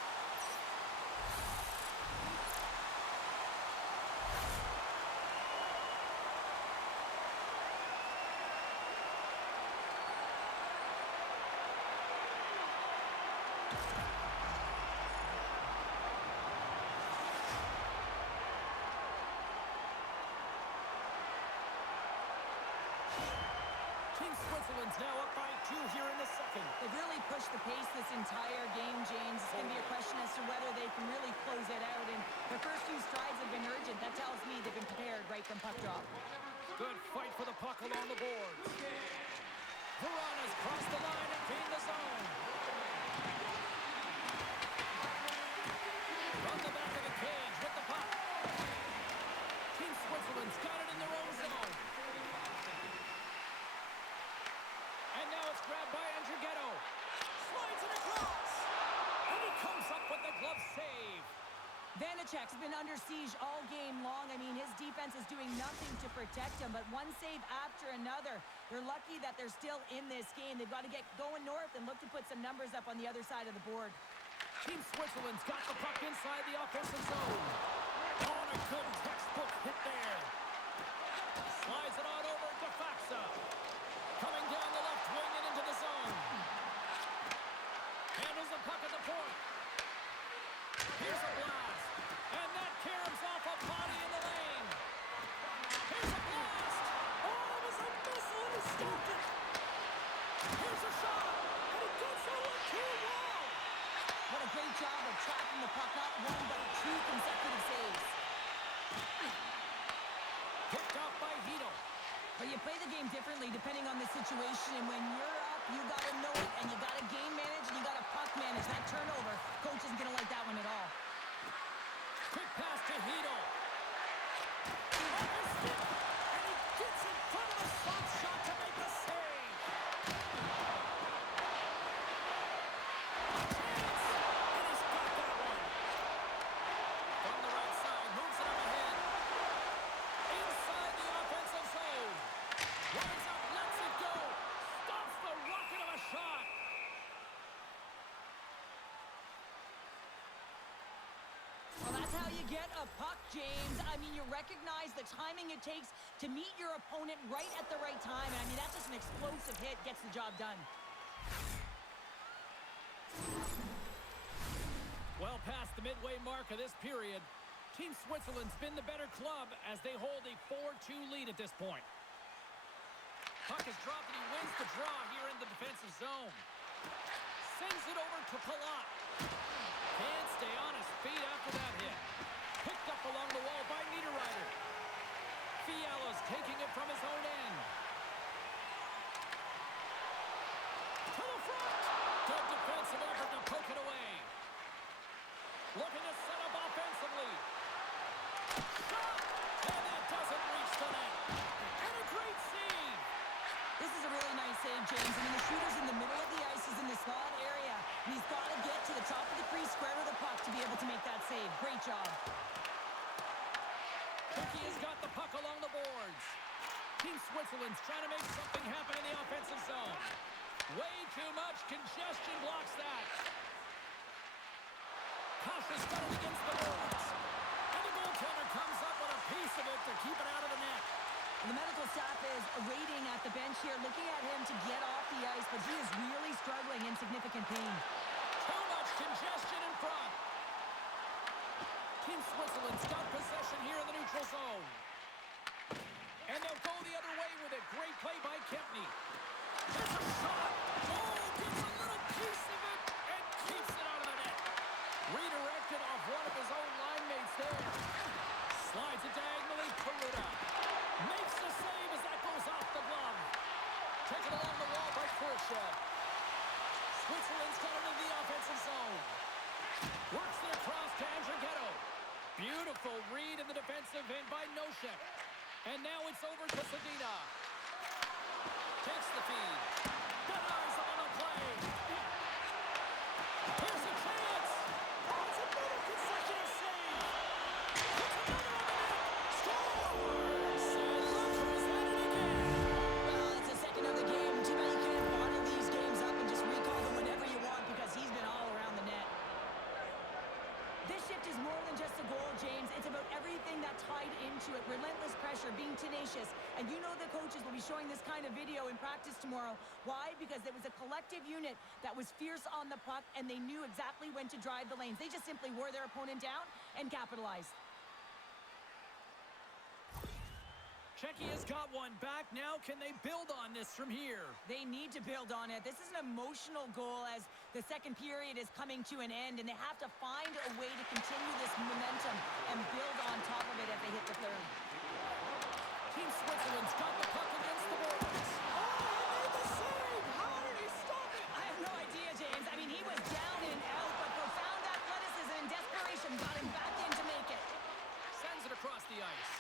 Team Switzerland's now up by 2 here in the second. They've really pushed the pace this entire game, James. It's going to be a question as to whether they can really close it out. And their first few strides have been urgent. That tells me they've been prepared right from puck drop. Good fight for the puck along the boards. Piranha's crossed the line and gained the zone. From the back of the cage with the puck. Team Switzerland's got it in their own zone. And now it's grabbed by Andrighetto. Slides it across. And he comes up with the glove save. Vanacek Czech's been under siege all game long. I mean, his defense is doing nothing to protect him, but one save after another. They're lucky that they're still in this game. They've got to get going north and look to put some numbers up on the other side of the board. Team Switzerland's got the puck inside the offensive zone. Oh, and a good textbook hit there. Slides it on over to Faxa. Coming down the left wing and into the zone. Handles the puck at the point. Here's a blast. And that caroms off a body in the lane. Here's a blast. Oh, it was a missile and he stopped it. Here's a shot. And it goes over to wall. What a great job of tracking the puck, not one, but two consecutive saves. Picked off by Hito. But you play the game differently depending on the situation, and when you're up, you got to know it, and you got to game manage, and you got to puck manage. That turnover, coach isn't going to like that one at all. Quick pass to Hito. Off his stick, and he gets in front of a slot shot to make the save. Chance, and he's got that one. From the right side, moves it up ahead. Inside the offensive zone. Lines up, lets it go. Stops the rocket of a shot. Well, that's how you get a puck, James. I mean, you recognize the timing it takes to meet your opponent right at the right time. And I mean, that's just an explosive hit, gets the job done. Well past the midway mark of this period, Team Switzerland's been the better club as they hold a 4-2 lead at this point. Puck is dropped and he wins the draw here in the defensive zone. Sends it over to Palat. Can't stay on his feet after that hit. Picked up along the wall by Niederreiter. Fiala's taking it from his own end. To the front. Good defensive effort to poke it away. Looking to set up offensively. Shot! And that doesn't reach the net. And a great save. This is a really nice save, James. I mean, the shooter's in the middle of the ice. He's in the slot area. And he's got to get to the top of the crease, square to the puck to be able to make that save. Great job. Czechia has got the puck along the boards. Team Switzerland's trying to make something happen in the offensive zone. Way too much congestion blocks that. Kasha's got it against the boards. And the goaltender comes up with a piece of it to keep it out of the net. The medical staff is waiting at the bench here, looking at him to get off the ice, but he is really struggling in significant pain. Too much congestion in front. Team Switzerland's got possession here in the neutral zone. And they'll go the other way with it. Great play by Kempny. There's a shot. Oh, gets a little piece of it and keeps it out of the net. Redirected off one of his own line mates there. Slides it diagonally. Peruta makes the save as that goes off the glove. Taken along the wall by Khrushchev. Switzerland's got it in the offensive zone. Works it across to Andrighetto. Beautiful read in the defensive end by Noshek. And now it's over to Sedina. Takes the feed. Denies him on the play. Here's a chance. Oh, it's another consecutive save. Puts another on the net. Scores! And Rutgers at it again. Well, it's the second of the game. Too bad you can't bottle these games up and just recall them whenever you want because he's been all around the net. This shift is more than just a goal, James. It's about everything that tied into it. Relentless pressure, being tenacious. And you know the coaches will be showing this kind of video in practice tomorrow. Why? Because there was a collective unit that was fierce on the puck, and they knew exactly when to drive the lanes. They just simply wore their opponent down and capitalized. Czechia's got one back. Now can they build on this from here? They need to build on it. This is an emotional goal as the second period is coming to an end, and they have to find a way to continue this momentum and build on top of it as they hit the third. Team Switzerland's got the puck against the boards. Oh, he made the save! How did he stop it? I have no idea, James. I mean, he was down and out, but profound athleticism and desperation got him back in to make it. Sends it across the ice.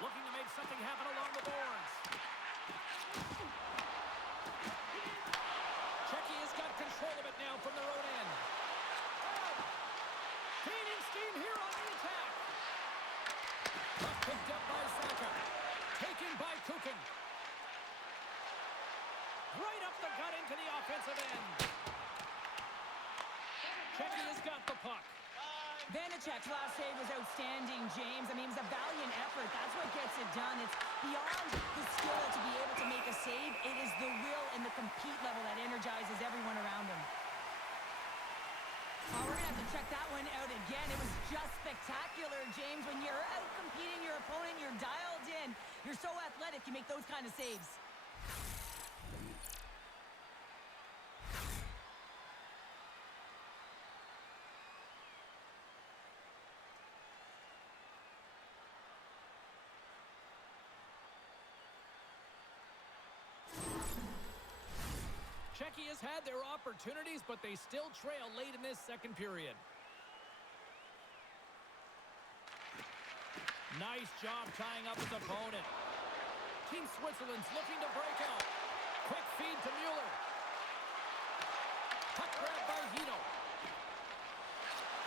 Looking to make something happen along the boards. Czechia's got control of it now from their own end. Feed steam here on the attack. Puck picked up by Saka. Taken by Kukin. Right up the gut into the offensive end. Czechia's got the puck. Vanacek's last save was outstanding, James. I mean, it was a valiant effort. That's what gets it done. It's beyond the skill to be able to make a save. It is the will and the compete level that energizes everyone around him. Oh, we're going to have to check that one out again. It was just spectacular, James. When you're out competing your opponent, you're dialed in. You're so athletic, you make those kind of saves. Czechia's had their opportunities, but they still trail late in this second period. Nice job tying up his opponent. Team Switzerland's looking to break out. Quick feed to Mueller. Puck grab by Hino.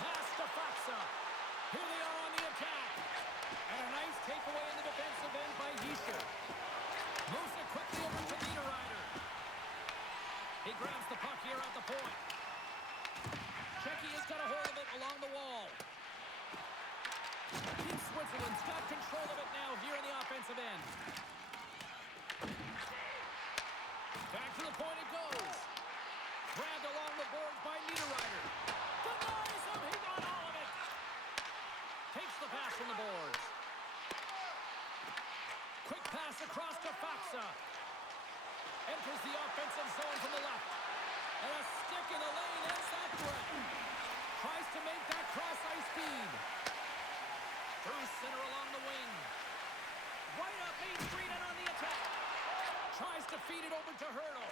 Pass to Faxa. Here they are on the attack. And a nice takeaway in the defensive end by Hischer. Moves it quickly over to Niederreiter. He grabs the puck here at the point. Czechia's got a hold of it along the wall. Team Switzerland's got control of it now here in the offensive end. Back to the point it goes. Grabbed along the boards by Niederreiter. Denies him. He got all of it. Takes the pass from the boards. Quick pass across to Faxa. Enters the offensive zone from the left. And a stick in the lane ends that threat. Tries to make that cross-ice feed. Through center along the wing. Right up Main Street and on the attack. Tries to feed it over to Hurdle.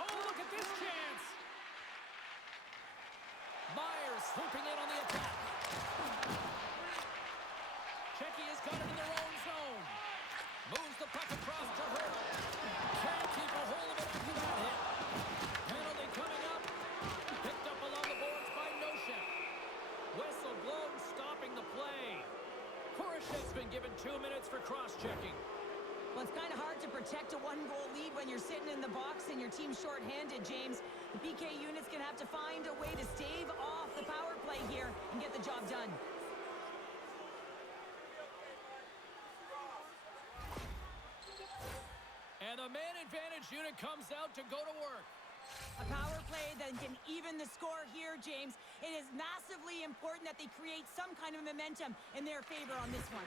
Oh, look at this chance. Myers swooping in on the attack. Czechia's got it in their own zone. Moves the puck across to Hurdle. Can't keep a hold of it after that hit. Penalty coming up. Picked up along the boards by Nosek. Whistle blown, stopping the play. Kurashev's been given 2 minutes for cross-checking. Well, it's kind of hard to protect a one-goal lead when you're sitting in the box and your team's shorthanded, James. The PK unit's going to have to find a way to stave off the power play here and get the job done. And the man advantage unit comes out to go to work. A power play that can even the score here, James. It is massively important that they create some kind of momentum in their favor on this one.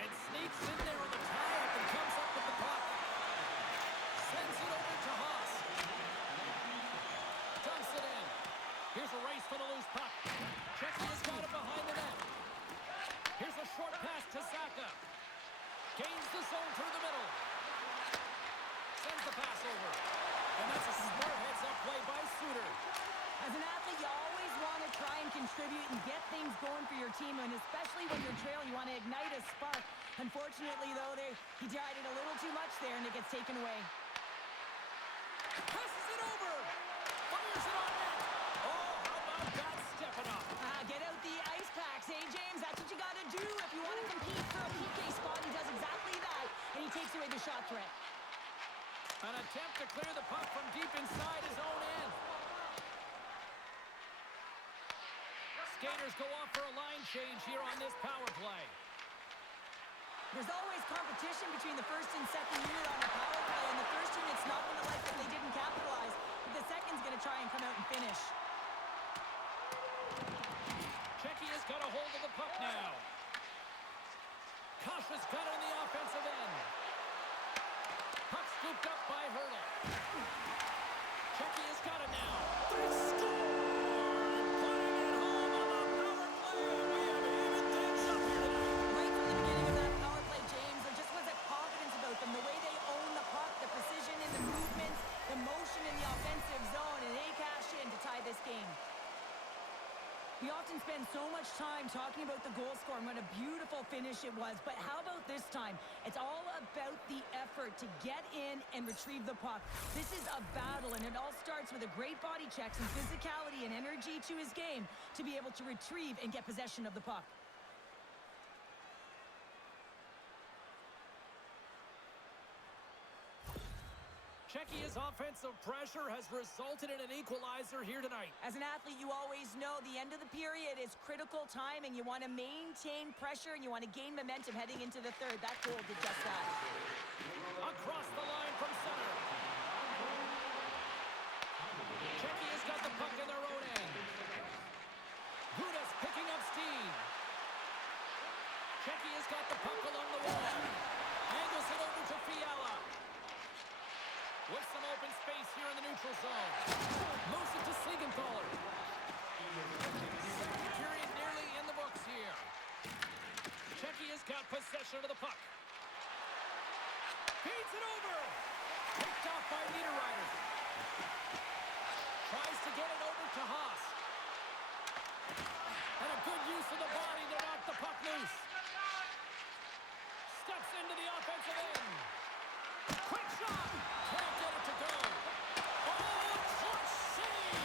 And sneaks in there on the tie-up and comes up with the puck. Sends it over to Haas. Dumps it in. Here's a race for the loose puck. Czechia's got it behind the net. Here's a short pass to Saka. Gains the zone through the middle. Sends the pass over. And that's a smart heads-up play by Suter. As an athlete, you always want to try and contribute and get things going for your team, and especially when you're trailing, you want to ignite a spark. Unfortunately, though, he tried it a little too much there, and it gets taken away. Passes it over. Fires it on net. Oh, how about that stepping up? Get out the ice packs, hey, James? That's what you got to do if you want to compete for a PK spot. He does exactly that, and he takes away the shot threat. An attempt to clear the puck from deep inside his own end. Skaters go off for a line change here on this power play. There's always competition between the first and second unit on the power play, and the first unit's not going to like that they didn't capitalize, but the second's going to try and come out and finish. Czechia's got a hold of the puck now. Kasha's got it in the offensive end. Puck scooped up by Hurdle. Czechia's got it now. They score! Putting it home on the power play. We have even things up here tonight. Right from the beginning of that power play, James, there just was a confidence about them. The way they own the puck, the precision in the movements, the motion in the offensive zone, and they cash in to tie this game. We often spend spend so much time talking about the goal score and what a beautiful finish it was, but how about this time? It's all about the effort to get in and retrieve the puck. This is a battle, and it all starts with a great body check, some physicality and energy to his game to be able to retrieve and get possession of the puck. Czechia's offensive pressure has resulted in an equalizer here tonight. As an athlete, you always know the end of the period is critical time, and you want to maintain pressure, and you want to gain momentum heading into the third. That goal did just that. Across the line from center. Czechia's got the puck in their own end. Gudas picking up steam. Czechia's got the puck along the wall. Angles it over to Fiala. With some open space here in the neutral zone. Moves it to Siegenthaler. Second period nearly in the books here. Czechia's got possession of the puck. Feeds it over. Picked off by Niederreiter. Tries to get it over to Haas. And a good use of the body to knock the puck loose. Steps into the offensive end. Quick shot. Can't get it to go. Oh, clutch save.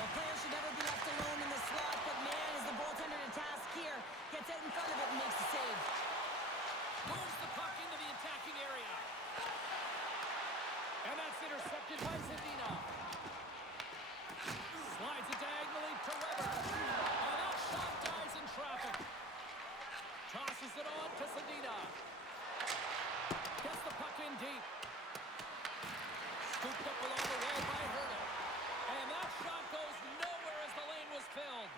The player should never be left alone in the slot, but man, is the goaltender to task here. Gets out in front of it and makes the save. Moves the puck into the attacking area. And that's intercepted by Zadina. Slides it diagonally to Weber. And that shot dies in traffic. Tosses it on to Zadina. Gets the puck in deep. Scooped up along the wall by Hurdle. And that shot goes nowhere as the lane was filled.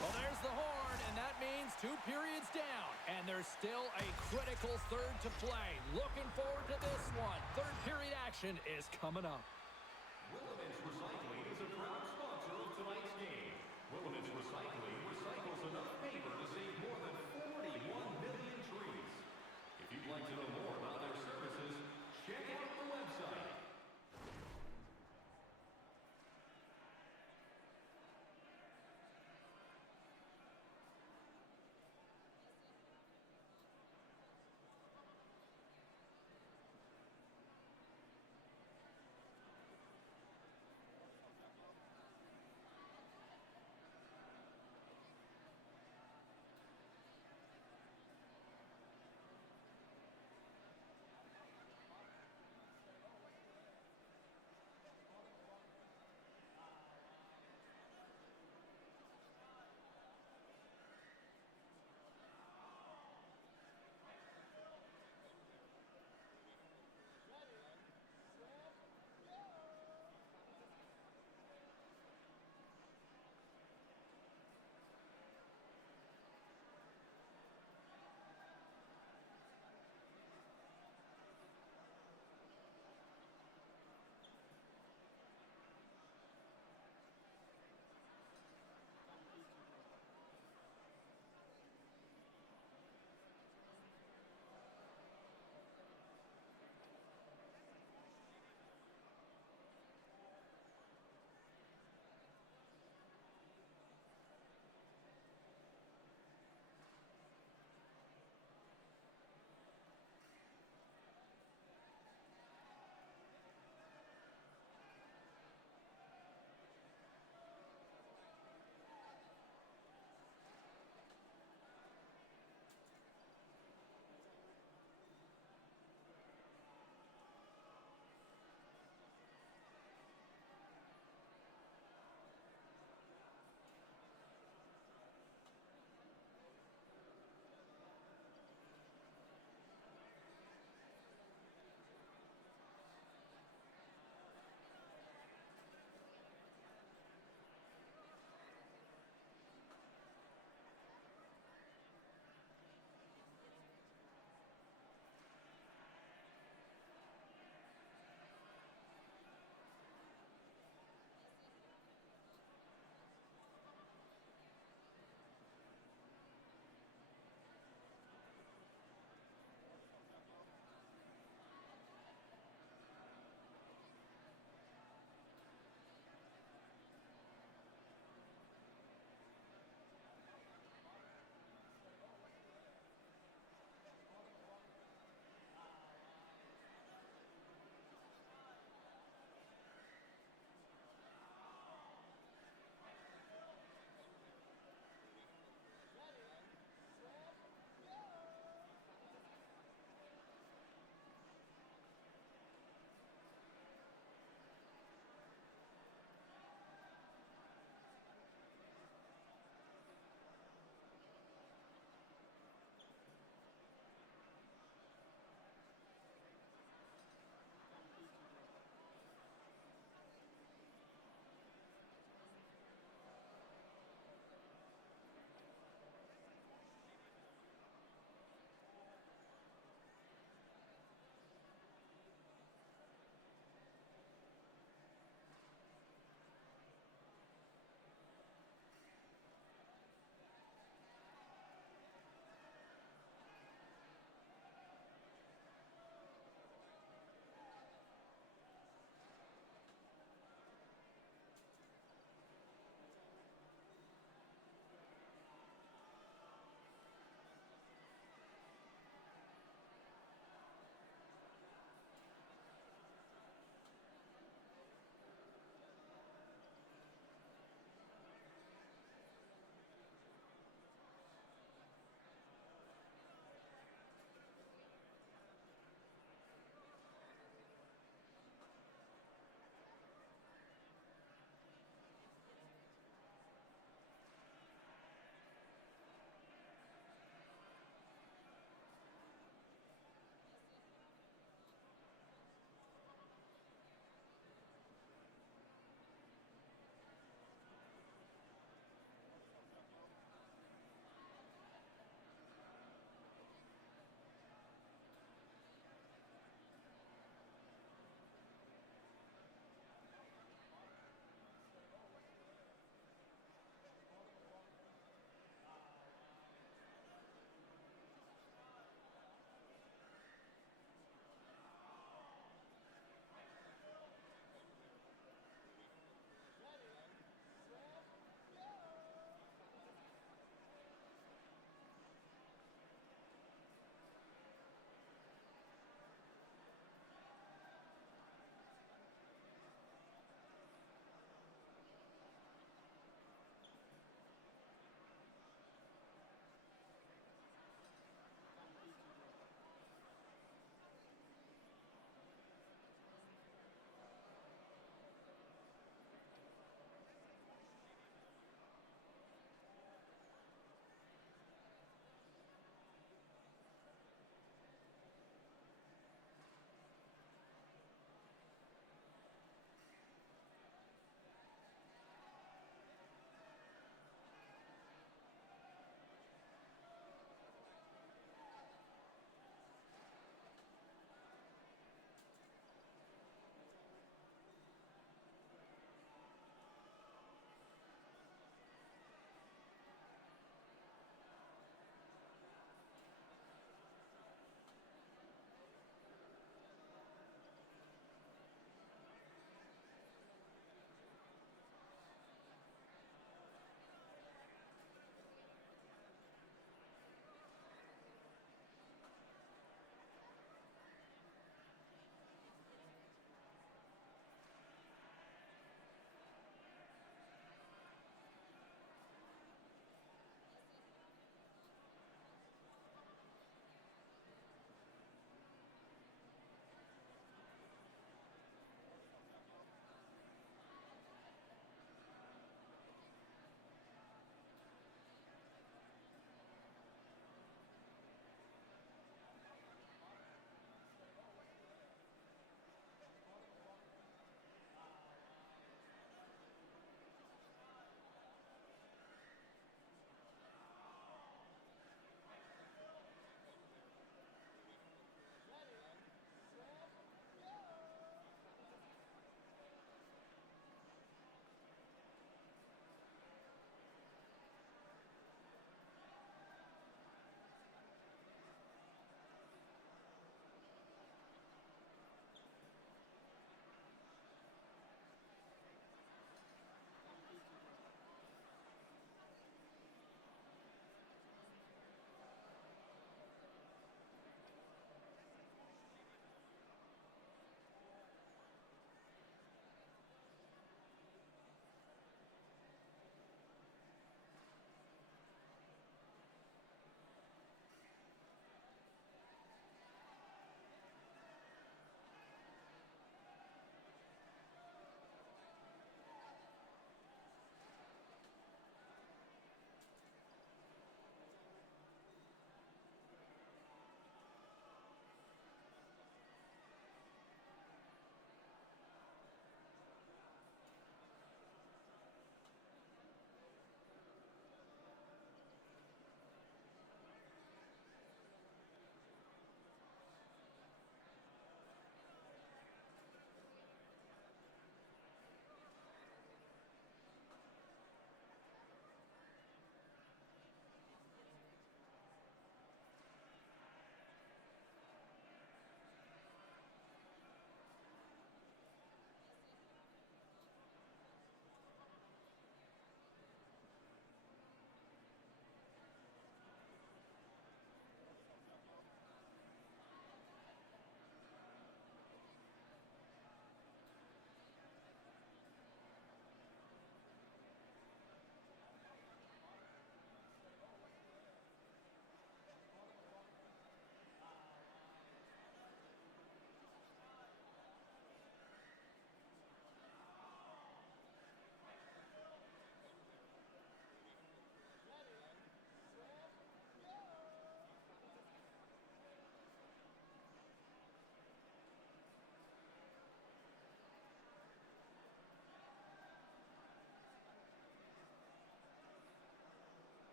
Well, there's the horn, and that means 2 periods down. And there's still a critical third to play. Looking forward to this one. Third period action is coming up. Willemins Recycling is a proud sponsor of tonight's game. Willemins Recycling recycles enough paper to save more than 41 million trees. If you'd like to know more about their services, check out the website.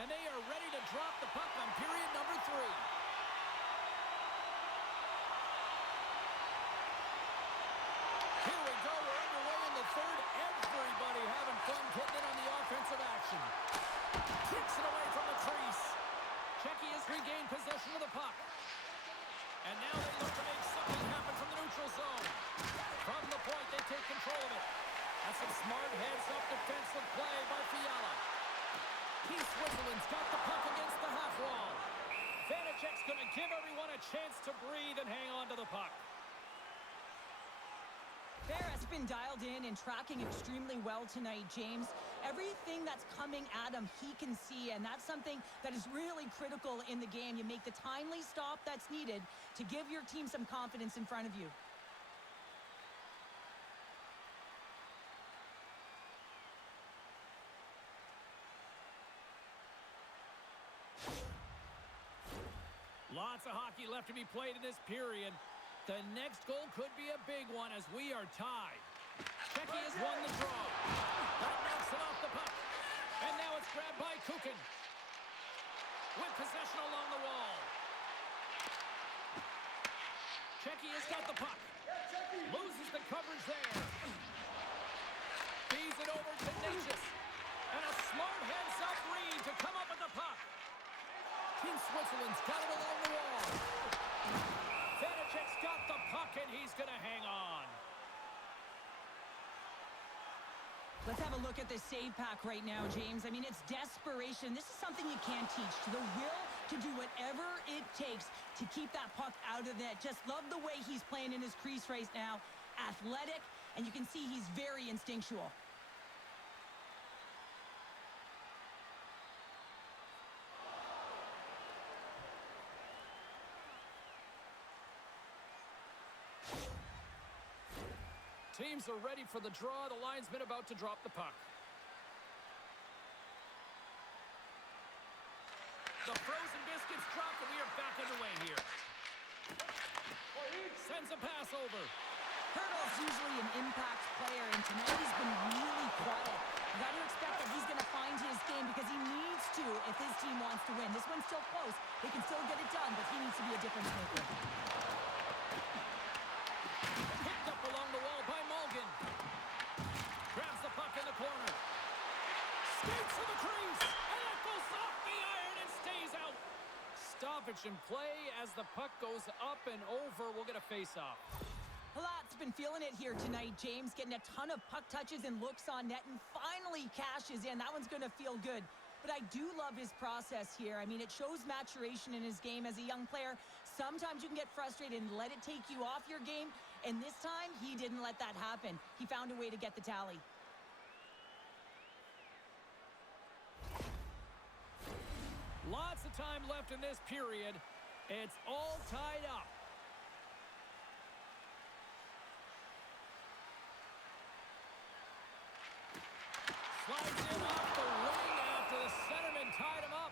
And they are ready to drop the puck on period number 3. Here we go. We're underway in the third. Everybody having fun getting in on the offensive action. Kicks it away from the crease. Czechia has regained possession of the puck. And now they look to make something happen from the neutral zone. From the point, they take control of it. That's some smart heads-up defensive play by Fiala. Switzerland's got the puck against the half wall. Vanacek's going to give everyone a chance to breathe and hang on to the puck. Ferris been dialed in and tracking extremely well tonight, James. Everything that's coming at him, he can see, and that's something that is really critical in the game. You make the timely stop that's needed to give your team some confidence in front of you. Lots of hockey left to be played in this period. The next goal could be a big one as we are tied. Czechia has won the draw. That knocks it off the puck. And now it's grabbed by Kukin. With possession along the wall. Czechia's got the puck. Loses the coverage there. Feeds it over to Natchez. And a smart heads-up read to come up with the puck. Team Switzerland's got it along the wall. Vanacek's got the puck, and he's going to hang on. Let's have a look at this save pack right now, James. I mean, it's desperation. This is something you can't teach. The will to do whatever it takes to keep that puck out of net. Just love the way he's playing in his crease right now. Athletic, and you can see he's very instinctual. Teams are ready for the draw. The linesman about to drop the puck. The frozen biscuits dropped, and we are back underway here. Sends a pass over. Hurdle's usually an impact player, and tonight he's been really quiet. You got to expect that he's going to find his game because he needs to if his team wants to win. This one's still close. They can still get it done, but he needs to be a difference maker. Picked up along the wall by Malgin. Grabs the puck in the corner. Skates to the crease. And it goes off the iron and stays out. Stoppage in play as the puck goes up and over. We'll get a face-off. Palat's been feeling it here tonight, James. Getting a ton of puck touches and looks on net and finally cashes in. That one's going to feel good. But I do love his process here. I mean, it shows maturation in his game as a young player. Sometimes you can get frustrated and let it take you off your game. And this time, he didn't let that happen. He found a way to get the tally. Lots of time left in this period. It's all tied up. Slides in off the wing after the centerman tied him up.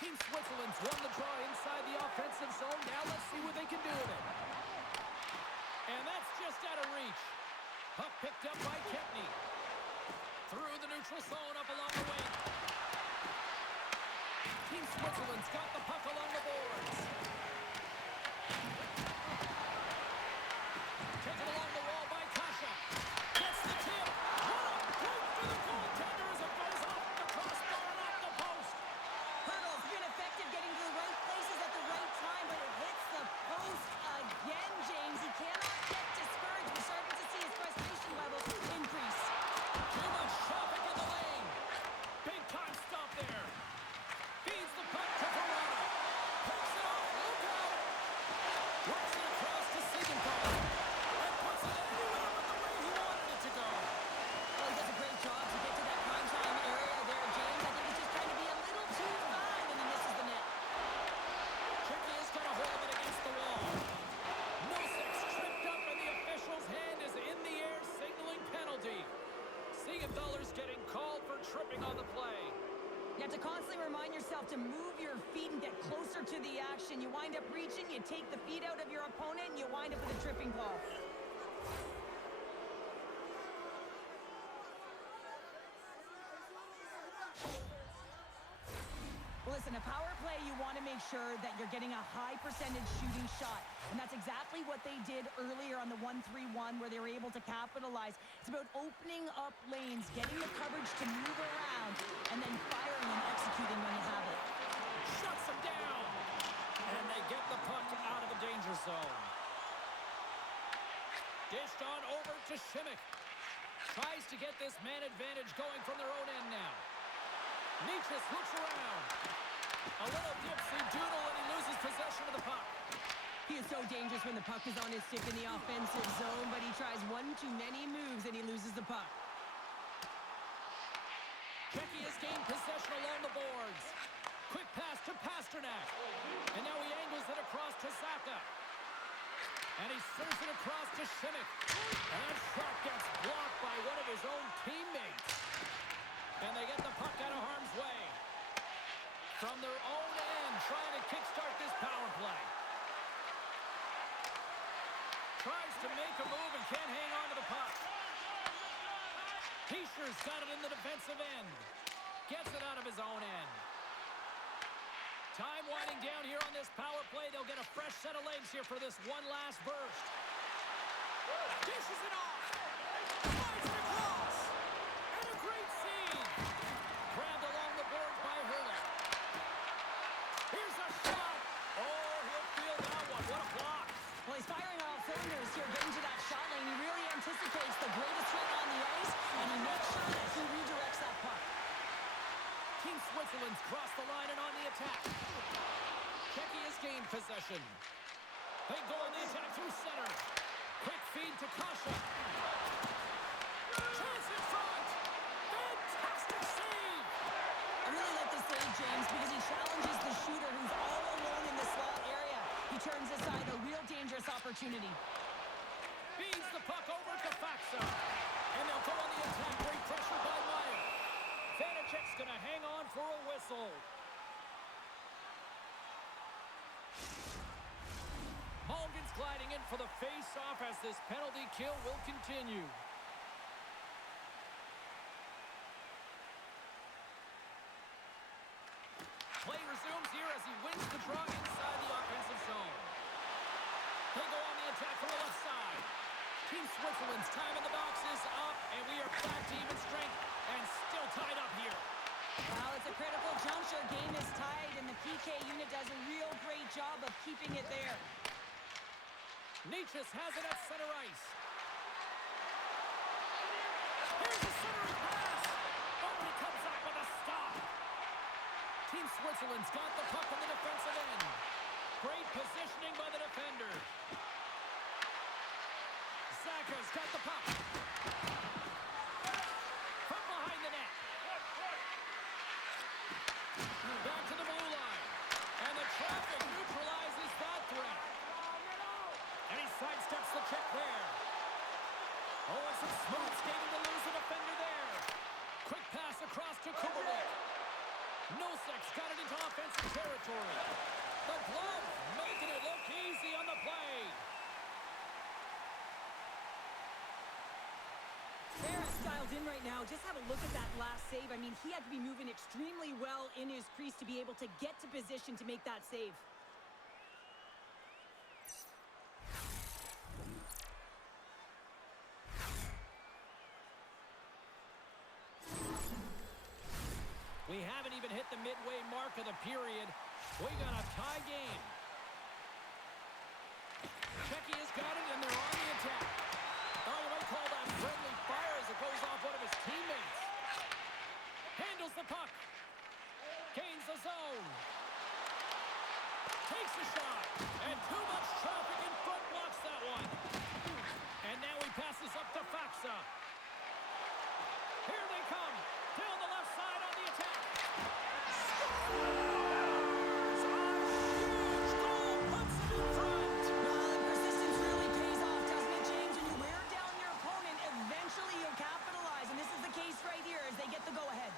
Team Switzerland's won the draw inside the offensive zone. Now let's see what they can do with it. And that's just out of reach. Puck picked up by Kempney. Through the neutral zone up along the wing. Team Switzerland's got the puck along the boards. Taken along the wall by Kasha. Gets the tip. What a play for the goaltender as it goes off the crossbar and off the post. Hurdle's been effective getting to the right places at the right time, but it hits the post again, James. He cannot get discouraged. We're starting to see his frustration levels increase. Too much traffic in the lane. Big time stop there. Feeds the puck to Verona. Picks it off. Look out. Works it across to Siegenthaler. And puts it anywhere but the way he wants. have to constantly remind yourself to move your feet and get closer to the action. You wind up reaching, you take the feet out of your opponent, and you wind up with a tripping call. Listen, a power play, you want to make sure that you're getting a high percentage shooting shot. And that's exactly what they did earlier on the 1-3-1 where they were able to capitalize. It's about opening up lanes, getting the coverage to move around, and then firing and executing when you have it. Shuts them down. And they get the puck out of the danger zone. Dished on over to Simic. Tries to get this man advantage going from their own end now. Nietzsche looks around. A little dipsy doodle and he loses possession of the puck. He is so dangerous when the puck is on his stick in the offensive zone, but he tries one too many moves and he loses the puck. Czechia has gained possession along the boards. Quick pass to Pasternak. And now he angles it across to Zaka. And he serves it across to Simic. And that shot gets blocked by one of his own teammates. And they get the puck out of harm's way. From their own end, trying to kickstart this power play. Tries to make a move and can't hang on to the puck. Heischer's got it in the defensive end. Gets it out of his own end. Time winding down here on this power play. They'll get a fresh set of legs here for this one last burst. Dishes it off. Slides it across. And a great save. Grabbed along the boards by Hurley. Here's a shot. Oh, he'll feel that one. What a block. Well, he's firing on all cylinders here, getting to that shot lane. He really anticipates the greatest threat on the ice, and he makes sure that he redirects that puck. Team Switzerland's crossed the line and on the attack. Czechia's gained possession. They go on the attack through center. Quick feed to Kasha. Chance in front. Fantastic save. I really like this save, James, because he challenges the shooter who's all alone in the slot area. He turns aside a real dangerous opportunity. Feeds the puck over to Faxa. And they'll go on the attack. Great pressure by Meyer. Vanacek's going to hang on for a whistle. Malgin's gliding in for the face-off as this penalty kill will continue. Play resumes here as he wins the draw inside the offensive zone. They go on the attack from the left side. Team Switzerland's time in the box is up, and we are back to even strength and still tied up here. Well, it's a critical juncture. Game is tied, and the PK unit does a real great job of keeping it there. Nietzsche has it at center ice. Here's the centering pass. Oh, he comes up with a stop. Team Switzerland's got the puck on the defensive end. Great positioning by the defender. Zaka's got the puck. From behind the net. Back to the blue line. And the traffic neutralizes that threat. And he sidesteps the check there. Oh, it's some smooth skating to lose the defender there. Quick pass across to Kubalik. Nosek's got it into offensive territory. The glove making it look easy on the play. Ferris dialed in right now. Just have a look at that last save. I mean, he had to be moving extremely well in his crease to be able to get to position to make that save. We haven't even hit the midway mark of the period. We got a tie game. Czechia's got it, and they're on the attack. Oh, you might call that friendly fire as it goes off one of his teammates. Handles the puck. Gains the zone. Takes a shot. And too much traffic in front blocks that one. And now he passes up to Faxa. Here they come. Down the left side on the attack. Scores! A huge goal puts it in front. Well, the persistence really pays off, doesn't it, James? When you wear down your opponent, eventually you'll capitalize. And this is the case right here as they get the go-ahead.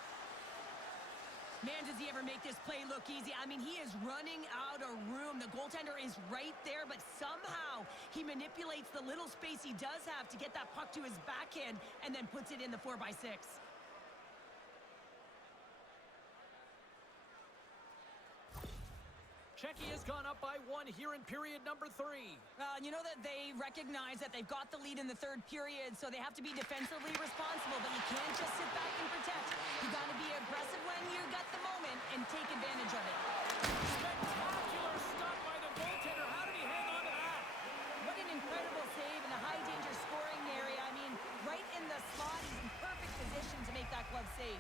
Man, he ever make this play look easy? I mean, he is running out of room. The goaltender is right there, but somehow he manipulates the little space he does have to get that puck to his backhand and then puts it in the 4x6. Czechia has gone up by 1 here in period number 3. You know that they recognize that they've got the lead in the third period, so they have to be defensively responsible, but you can't just sit back and protect. You got to be aggressive when you got the moment and take advantage of it. Spectacular stop by the goaltender. How did he hang on to that? What an incredible save in a high-danger scoring area. I mean, right in the slot, he's in perfect position to make that glove save.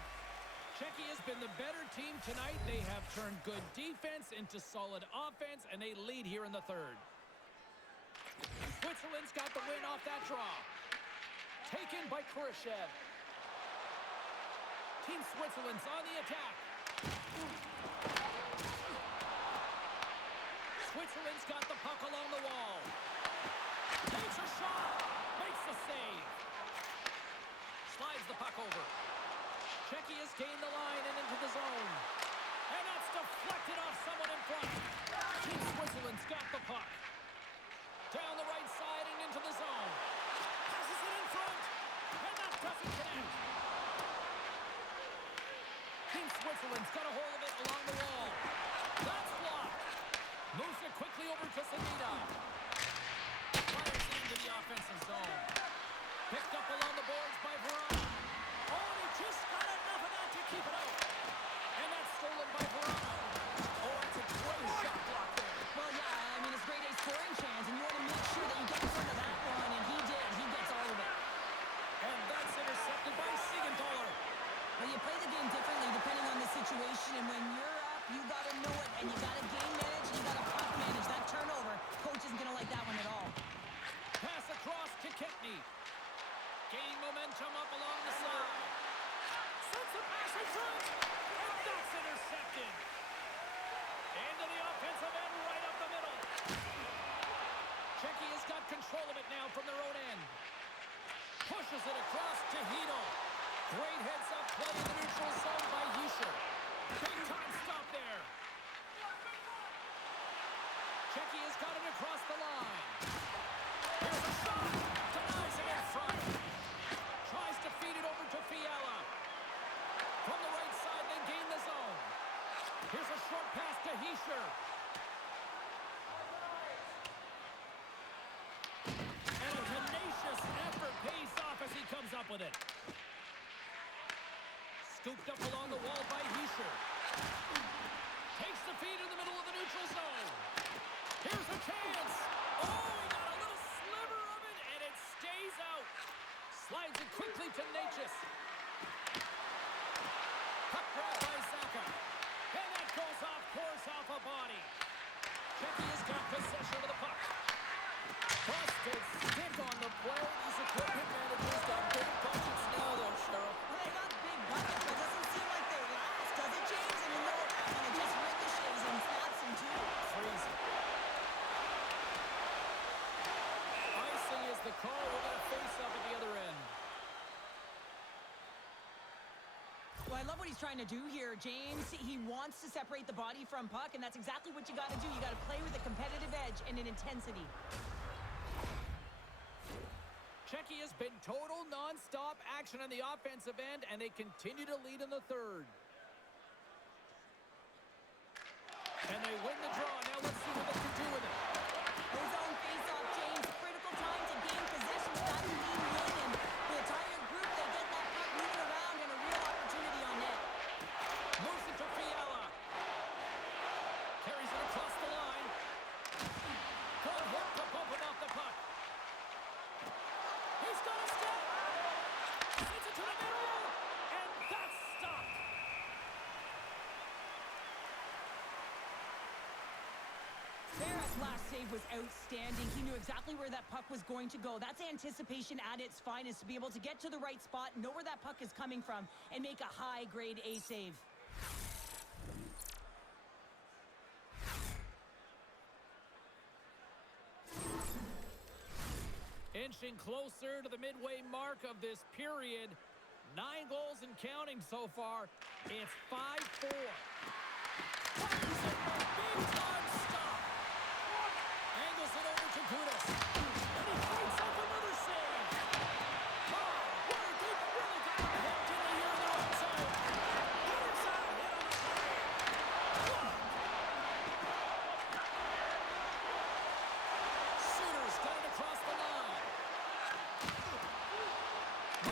Czechia has been the better team tonight. They have turned good defense into solid offense, and they lead here in the third. Switzerland's got the win off that draw. Taken by Khrushchev. Team Switzerland's on the attack. Switzerland's got the puck along the wall. Takes a shot. Makes the save. Slides the puck over. Czechia's gained the line and into the zone. And that's deflected off someone in front. Team Switzerland's got the puck. Down the right side and into the zone. Passes it in front. And that doesn't connect. Team Switzerland's got a hold of it along the wall. That's blocked. Moves it quickly over to Sanita. Fires it into the offensive zone. Picked up along the boards by Verona. Oh, and he just got enough of that to keep it out. And that's stolen by Verona. Oh, it's a great shot block there. Well, yeah, I mean, it's grade A scoring chance, and you want to make sure that you get in front of that one, and he did. He gets all of it. And that's intercepted by Siegenthaler. Well, you play the game differently depending on the situation, and when you're up, you got to know it, and you got to game manage, and you got to puck manage. That turnover, coach isn't going to like that one at all. Pass across to Kempny. Gain momentum up along the side. Sends a pass in front, and that's intercepted. Into the offensive end, right up the middle. Czechia's got control of it now from their own end. Pushes it across to Hedl. Great heads-up play in the neutral zone by Hischer. Big-time stop there. Czechia's got it across the line. Here's a shot. Denies it in front. Tries to feed it over to Fiala. From the right side, they gain the zone. Here's a short pass to Hischer. And a tenacious effort pays off as he comes up with it. Scooped up along the wall by Hischer. Takes the feed in the middle of the neutral zone. Here's a chance. Oh, he got a little sliver of it, and it stays out. Slides it quickly to Natchez. Puck grab by Zaka. And that goes off course off a body. Czechia's got possession of the puck. Busted stick on the play. These equipment managers got big budgets now, though, Cheryl. Well, they got big buckets, but it doesn't seem like they last, does it, James? I mean, look at that one. It just ricochets and snaps in two. Crazy. Icing is the call. We're going to face up at the other end. Well, I love what he's trying to do here, James. He wants to separate the body from puck, and that's exactly what you got to do. You got to play with a competitive edge and an intensity. Czechia's been total non-stop action on the offensive end, and they continue to lead in the third. And they win the draw. Now let's see what they can do with it. His own face-off, James. Critical time to gain possession with that lead win, and the entire group, they get that puck moving around and a real opportunity on net. Moves it to Fiala. Carries it across the line. Good hook to bump him off the puck. He's got a step. Sends it to the middle. And that's stopped. Barrett's last save was outstanding. He knew exactly where that puck was going to go. That's anticipation at its finest, to be able to get to the right spot, know where that puck is coming from, and make a high grade A save. Inching closer to the midway mark of this period. 9 goals and counting so far. It's 5-4. Big time stop. Angles it over to Gudas. And he fights up another save. Oh, word, they've really got him hooked in the year in their own zone. Here's a hit on the play. Shooter's got it across the line.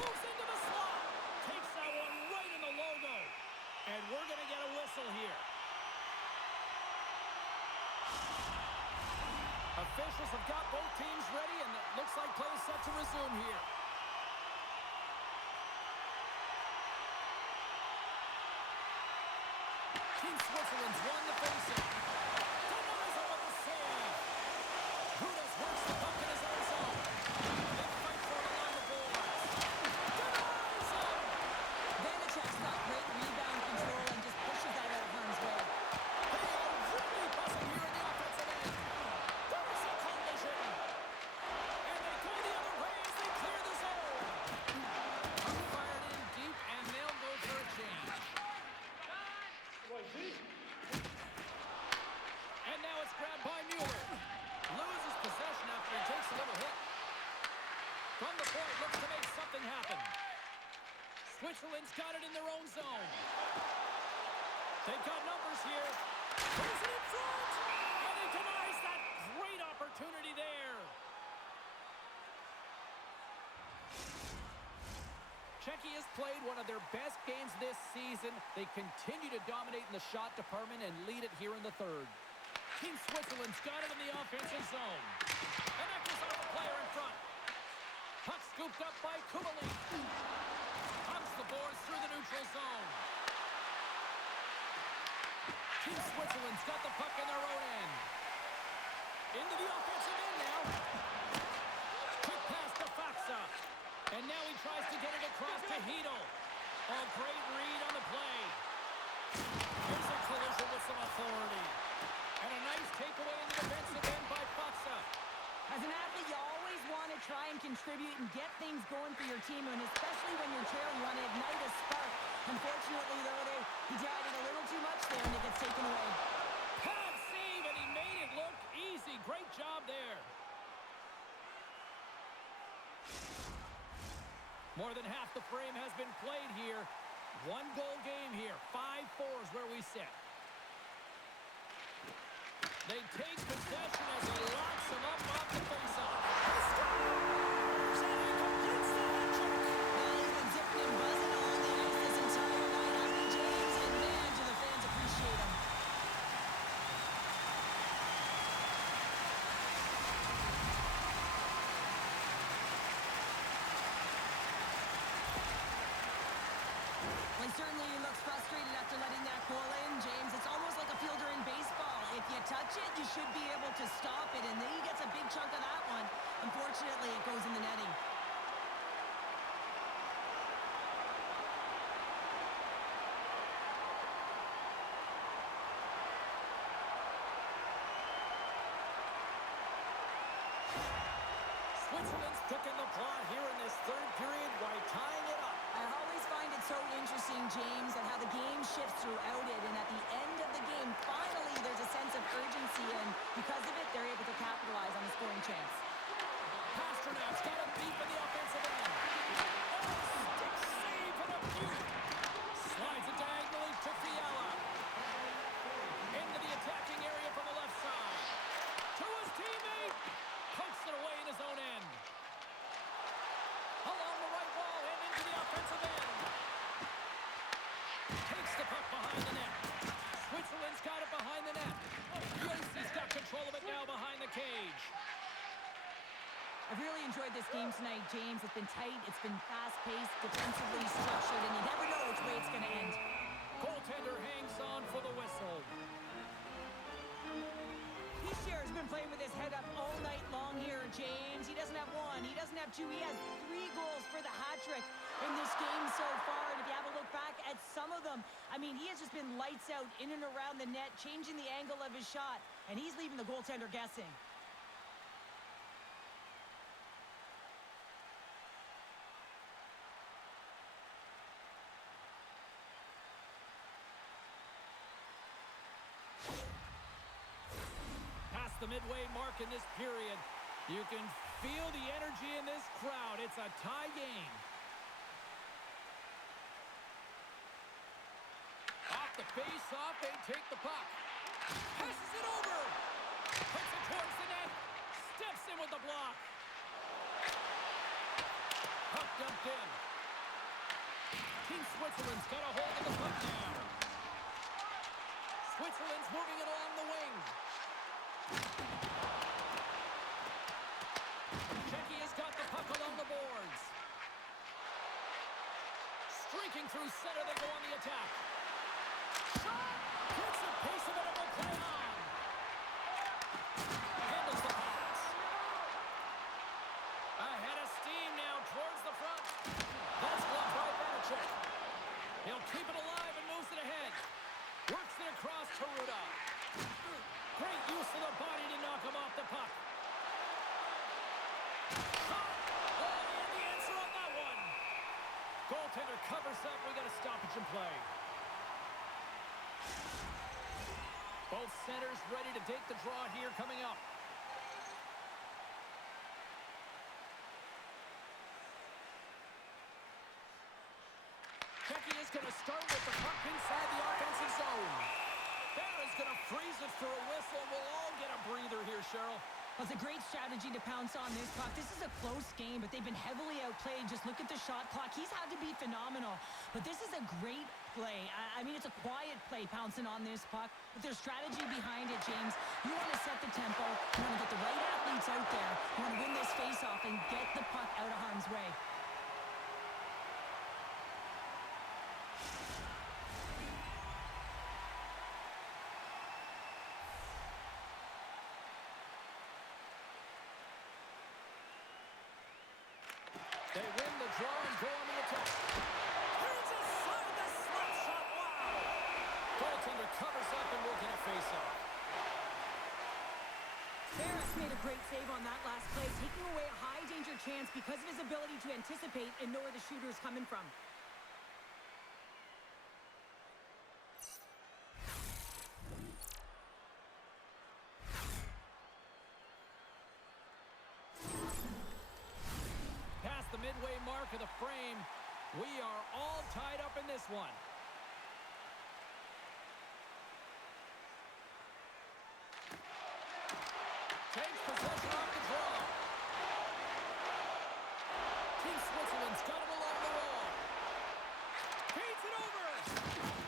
Moves into the slot. Takes that one right in the logo. And we're going to get a whistle here. Officials have got both teams ready, and it looks like play is set to resume here. Team Switzerland's won the faceoff. Denies him with the save. Gudas works the puck in his own zone. They fight for it along the boards. Denies him. Vanacek's got great rebound control and just pushes that out of harm's way. They are really buzzing here in the offensive end. There's a collision. And they go the other way as they clear the zone. Puck fired in deep, and they'll go for a change. And now it's grabbed by Mueller. Loses possession after he takes a little hit. From the point, looks to make something happen. Switzerland's got it in their own zone. They've got numbers here. Throws it in front. And he denies that great opportunity there. Czechia has played one of their best games this season. They continue to dominate in the shot department and lead it here in the third. Team Switzerland's got it in the offensive zone. And that goes off the player in front. Puck scooped up by Kubalik. Pumps the boards through the neutral zone. Team Switzerland's got the puck in their own end. Into the offensive end now. Quick pass to Faxa. And now he tries to get it across to Hedel. Oh, great read on the play. Here's a collision with some authority. And a nice takeaway in the defensive end by Faxa. As an athlete, you always want to try and contribute and get things going for your team, and especially when you're trailing, you want to ignite a spark. Unfortunately, though, he tried it a little too much there, and it gets taken away. Pad save, and he made it look easy. Great job there. More than half the frame has been played here. 1-goal game here. 5-4 is where we sit. They take possession as he locks him up off the faceoff. He scores! And he completes the hat-trick. Well, he's been zipping and buzzing along the ice this entire night, hasn't he, James? And man, do the fans appreciate him. Well, he certainly looks frustrated after letting that goal in, James. It's almost like a fielder in baseball. If you touch it, you should be able to stop it, and then he gets a big chunk of that one. Unfortunately, it goes in the netting. Switzerland's picking the plot here in this third period by tying it up. I always find it so interesting, James, and how the game shifts throughout it, and at the end of the game, finally, there's a sense of urgency, and because of it, they're able to capitalize on the scoring chance. Pasternak's got him deep in the offensive end. Oh, stick save and a beauty. Slides it diagonally to Fiala. Into the attacking area from the left side. To his teammate. Pokes it away in his own end. Along the right wall and into the offensive end. Takes the puck behind the net. Switzerland's got it behind the net. Yossi's got control of it now behind the cage. I've really enjoyed this game tonight, James. It's been tight, it's been fast-paced, defensively structured, and you never know which way it's going to end. Goaltender hangs on for the whistle. He's been playing with his head up all night long here, James. He doesn't have one, he doesn't have two, he has 3 goals for the hat-trick in this game so far. And if you have a look back at some of them, I mean, he has just been lights out in and around the net, changing the angle of his shot, and he's leaving the goaltender guessing. the midway mark in this period. You can feel the energy in this crowd. It's a tie game. Off the face-off, they take the puck. Passes it over. Puts it towards the net. Steps in with the block. Puck dumped in. Team Switzerland's got a hold of the puck now. Switzerland's moving it along the wing. Czechia's got the puck along the boards. Streaking through center, they go on the attack. Shot! Gets the pace of it and will play on. Handles the pass. Ahead of steam now towards the front. That's blocked by Vanacek. He'll keep it alive and moves it ahead. Works it across to Ruda. Great use of the body to knock him off the puck. Shot! Oh, and the answer on that one. Goaltender covers up. We got a stoppage in play. Both centers ready to take the draw here coming up. Czechia is going to start with the puck inside the offensive zone. That is going to freeze it for a whistle. We'll all get a breather here, Cheryl. Well, it's a great strategy to pounce on this puck. This is a close game, but they've been heavily outplayed. Just look at the shot clock. He's had to be phenomenal. But this is a great play. I mean, it's a quiet play pouncing on this puck. But there's strategy behind it, James. You want to set the tempo. You want to get the right athletes out there. You want to win this faceoff and get the puck out of harm's way. They win the draw and go on the attack. Turns aside the slap shot. Wow! Goaltender covers up and will get a face-off. Ferris made a great save on that last play, taking away a high-danger chance because of his ability to anticipate and know where the shooter is coming from. Past the midway mark of the frame, we are all tied up in this one. Takes possession off the draw. Team Switzerland's got it along the wall. Feeds it over.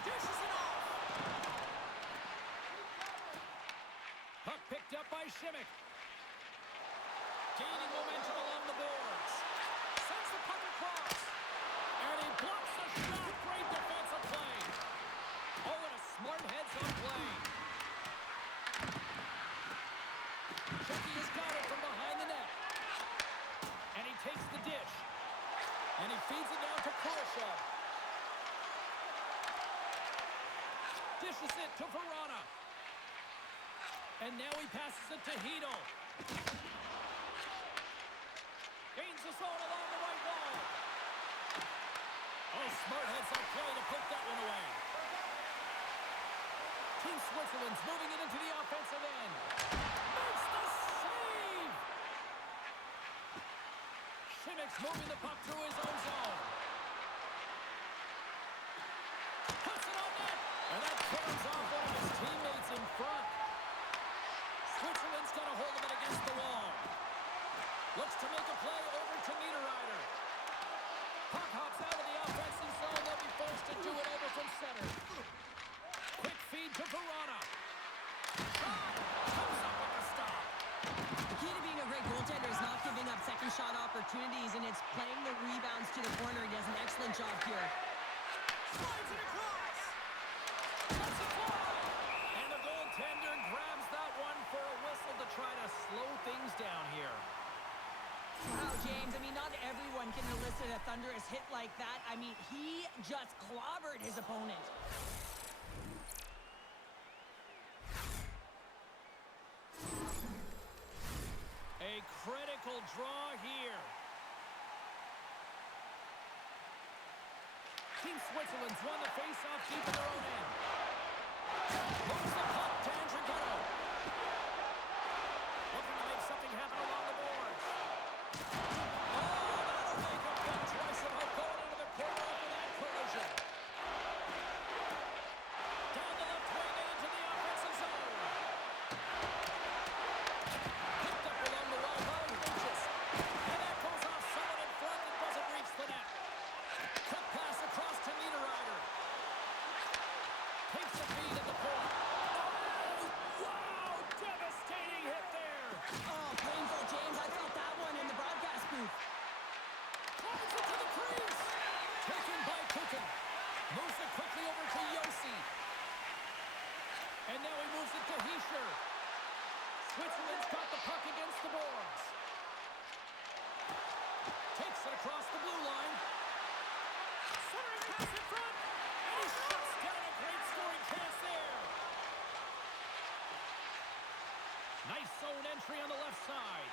Dishes it off. Puck picked up by Šimik. Gaining momentum along the boards. Sends the puck across. And he blocks the shot. Great defensive play. Oh, and a smart heads-up play. Czechia's got it from behind the net. And he takes the dish. And he feeds it down to Kurashev. Dishes it to Verona. And now he passes it to Hedel. Gains the zone along the right wall. Oh, smart heads-up play to put that one away. Team Switzerland's moving it into the offensive end. Makes the save! Šimik's moving the puck through his own zone. Puts it on net! And that turns off one of his teammates in front. Switzerland's got a hold of it against the wall. Looks to make a play over to Niederreiter. Puck hops out of the offensive zone. They'll be forced to do it over from center. Quick feed to Verona. Shot! Comes up with a stop. The key to being a great goaltender is not giving up second shot opportunities, and it's playing the rebounds to the corner. He does an excellent job here. Slides it across. Lets it fly. And the goaltender grabs that one for a whistle to try to slow things down here. Wow, James, I mean, not everyone can elicit a thunderous hit like that. I mean, he just clobbered his opponent. A critical draw here. Team Switzerland's won the face-off deep in their own end. Moves the puck to Andrighetto. And now he moves it to Heischer. Switzerland's got the puck against the boards. Takes it across the blue line. Centering pass in front. And he shuts down a great scoring chance there. Nice zone entry on the left side.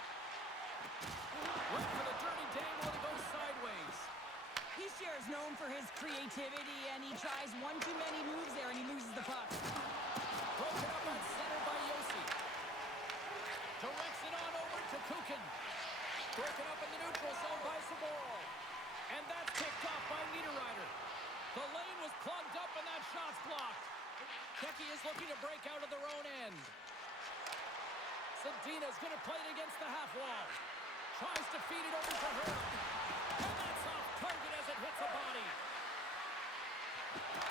Went for the dirty dangle and it goes sideways. Heischer is known for his creativity, and he tries one too many moves there, and he loses the puck. Broken up on center by Yossi. Directs it on over to Kukin. Broken up in the neutral zone by Saboro. And that's picked off by Niederreiter. The lane was plugged up and that shot's blocked. Czechia is looking to break out of their own end. Zadina's going to play it against the half wall. Tries to feed it over to her. And that's off target as it hits a body.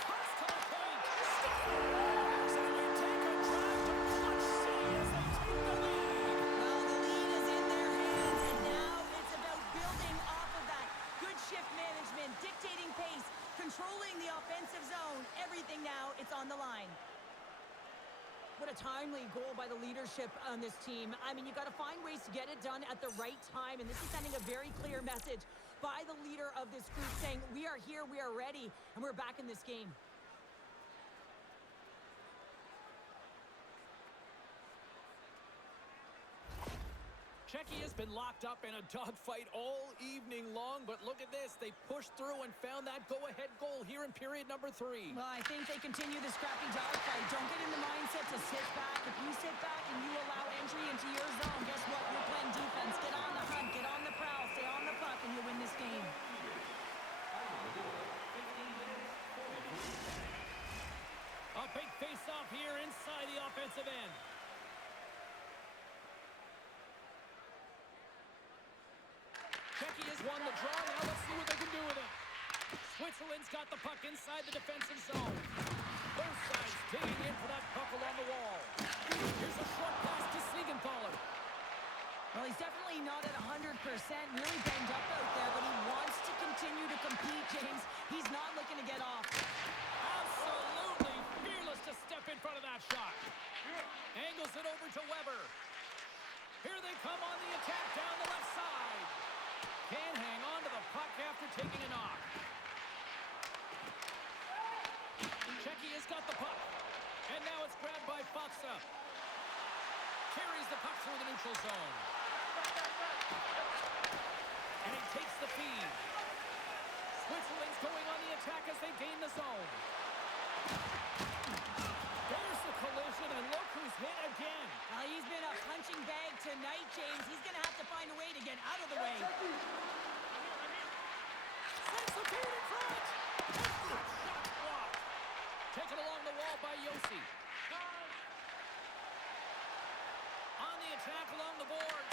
Pass to the paint. Scores! And they take a drive to Clutch City as they take the lead. Well, the lead is in their hands, and now it's about building off of that. Good shift management, dictating pace, controlling the offensive zone. Everything now, it's on the line. What a timely goal by the leadership on this team. I mean, you got to find ways to get it done at the right time, and this is sending a very clear message by the leader of this group saying, we are here, we are ready, and we're back in this game. Czechia has been locked up in a dogfight all evening long, but look at this. They pushed through and found that go-ahead goal here in period number 3. Well, I think they continue the scrappy dogfight. Don't get in the mindset to sit back. If you sit back and you allow entry into your zone, guess what? You're playing defense. Get on the hunt, get on the prowl, stay on the puck, and you'll win this game. A big face-off here inside the offensive end. Czechia's won the draw. Now let's see what they can do with it. Switzerland's got the puck inside the defensive zone. Both sides digging in for that puck along the wall. Here's a short pass to Siegenthaler. Well, he's definitely not at 100%, really banged up out there, but he wants to continue to compete, James. He's not looking to get off. Absolutely fearless to step in front of that shot. Angles it over to Weber. Here they come on the attack down the left side. Can't hang on to the puck after taking a knock. Czechia's got the puck. And now it's grabbed by Faksa. Carries the puck through the neutral zone. And he takes the feed. Switzerland's going on the attack as they gain the zone. There's the collision, and look who's hit again. Well, he's been a punching bag tonight, James. He's going to have to find a way to get out of the way. Sends the feed in front. And that shot blocked. Taken along the wall by Yossi. On the attack along the boards.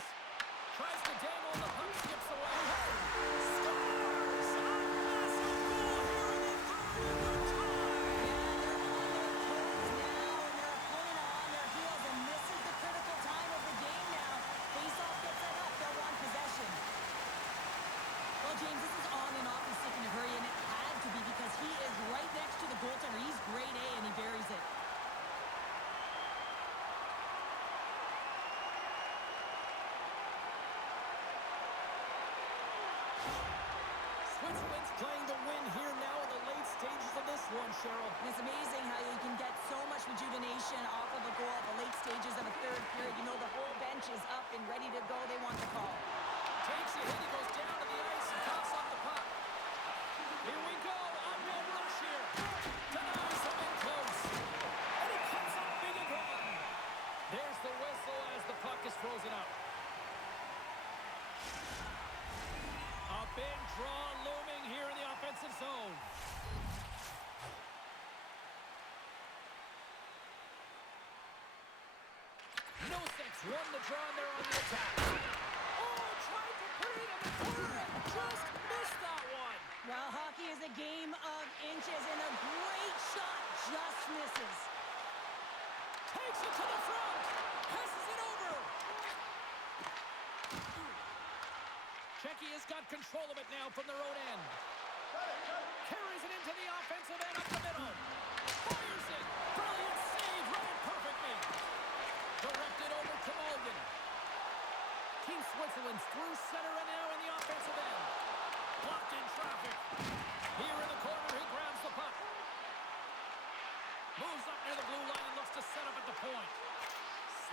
Tries to dangle, and the puck skips away. Scores! A massive goal here in the third overtime. Yeah, they're on their toes now, and their opponent on their heels, and this is the critical time of the game now. Face-off gets set up, they'll want possession. Well, James, this is on and off. He's taking a hurry, and it had to be because he is right next to the goaltender. He's grade A, and he buries it. Switzerland's playing to win here now in the late stages of this one, Cheryl. And it's amazing how you can get so much rejuvenation off of a goal at the late stages of a third period. You know, the whole bench is up and ready to go. They want the call. Takes a hit, he goes down to the ice and coughs off the puck. Here we go, on-man rush here. Denies him in close. And he comes up big again. There's the whistle as the puck is frozen up. A big draw looming here in the offensive zone. Nosek's won the draw and they're on the attack. Oh, tried to put it in the corner and just missed that one. Well, hockey is a game of inches, and a great shot just misses. Takes it to the front. Passes it over. Czechia's got control of it now from their own end. Carries it into the offensive end up the middle. Fires it. Brilliant save right at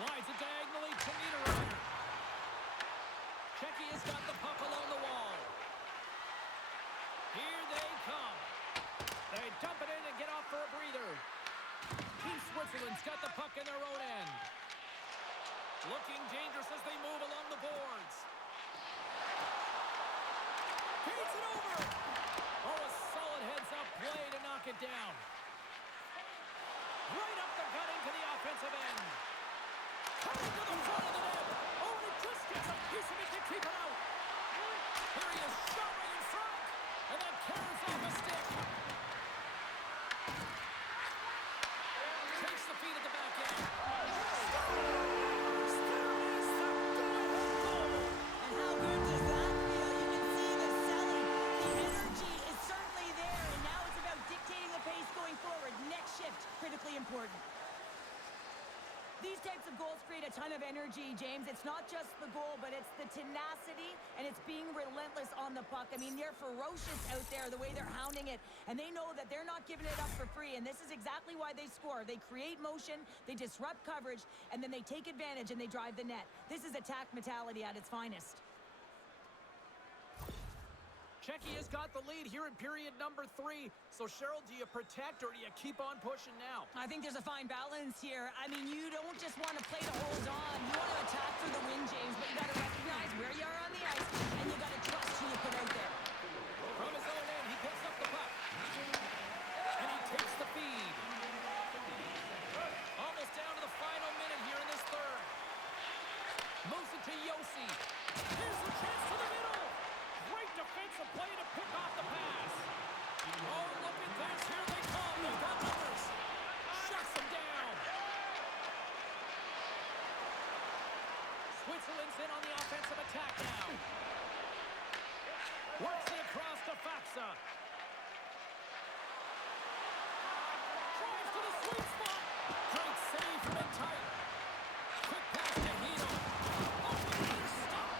Slides it diagonally to Niederreiter. Czechia's got the puck along the wall. Here they come. They dump it in and get off for a breather. Team Switzerland's got the puck in their own end. Looking dangerous as they move along the boards. Feeds it over. Oh, a solid heads-up play to knock it down. Right up the gut into the offensive end. Coming to the front of the net. Oh, and it just gets a piece of it to keep it out. Here he is, shot right in front. And that carries off a stick. Takes the feed at the back end. Scores! There is the go-ahead goal. And how good does that feel? You can see the selling. The energy is certainly there, and now it's about dictating the pace going forward. Next shift, critically important. These types of goals create a ton of energy, James. It's not just the goal, but it's the tenacity, and it's being relentless on the puck. I mean, they're ferocious out there, the way they're hounding it, and they know that they're not giving it up for free, and this is exactly why they score. They create motion, they disrupt coverage, and then they take advantage and they drive the net. This is attack mentality at its finest. Czechia's got the lead here in period number 3. So, Cheryl, do you protect or do you keep on pushing now? I think there's a fine balance here. I mean, you don't just want to play to hold on. You want to attack for the win, James, but you got to recognize where you are on the ice, and you got to trust who you put out there. From his own end, he picks up the puck. And he takes the feed. Almost down to the final minute here in this third. Moves it to Yossi. Here's the chance to the middle. Great defensive play to pick off the pass. Oh, look at this. Here they come. They've got numbers. Shuts them down. Switzerland's in on the offensive attack now. Works it across to Faxa. Drives to the sweet spot. Great save from in tight. Quick pass to Hino. Oh, the stop.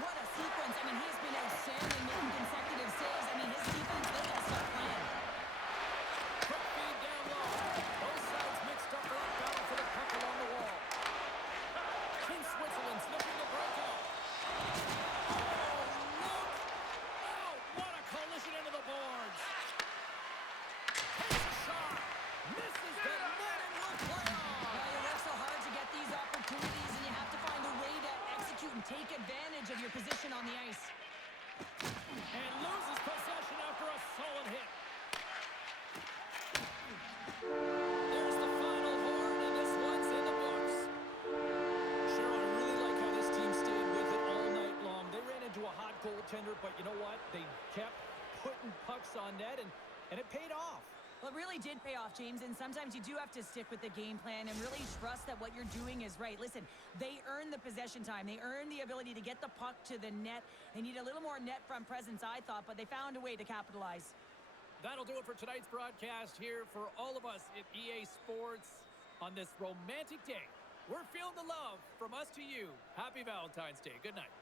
What a sequence. I mean, he's been outstanding, making consecutive saves. I mean, his defense, they got to start playing. Quick feed down low. Both sides mixed up for that battle for the puck along the wall. Team Switzerland's looking to break out. Oh, look out. What a collision into the boards. Takes a shot. Misses the net and will play on. Well, you work so hard to get these opportunities, and you have to find a way to execute and take advantage of your position on the ice. And loses possession after a solid hit. There's the final horn, and this one's in the books. Cheryl, I really like how this team stayed with it all night long. They ran into a hot goaltender, but you know what? They kept putting pucks on net, and it paid off. Well, it really did pay off, James, and sometimes you do have to stick with the game plan and really trust that what you're doing is right. Listen, they earned the possession time. They earned the ability to get the puck to the net. They need a little more net front presence, I thought, but they found a way to capitalize. That'll do it for tonight's broadcast here for all of us at EA Sports on this romantic day. We're feeling the love from us to you. Happy Valentine's Day. Good night.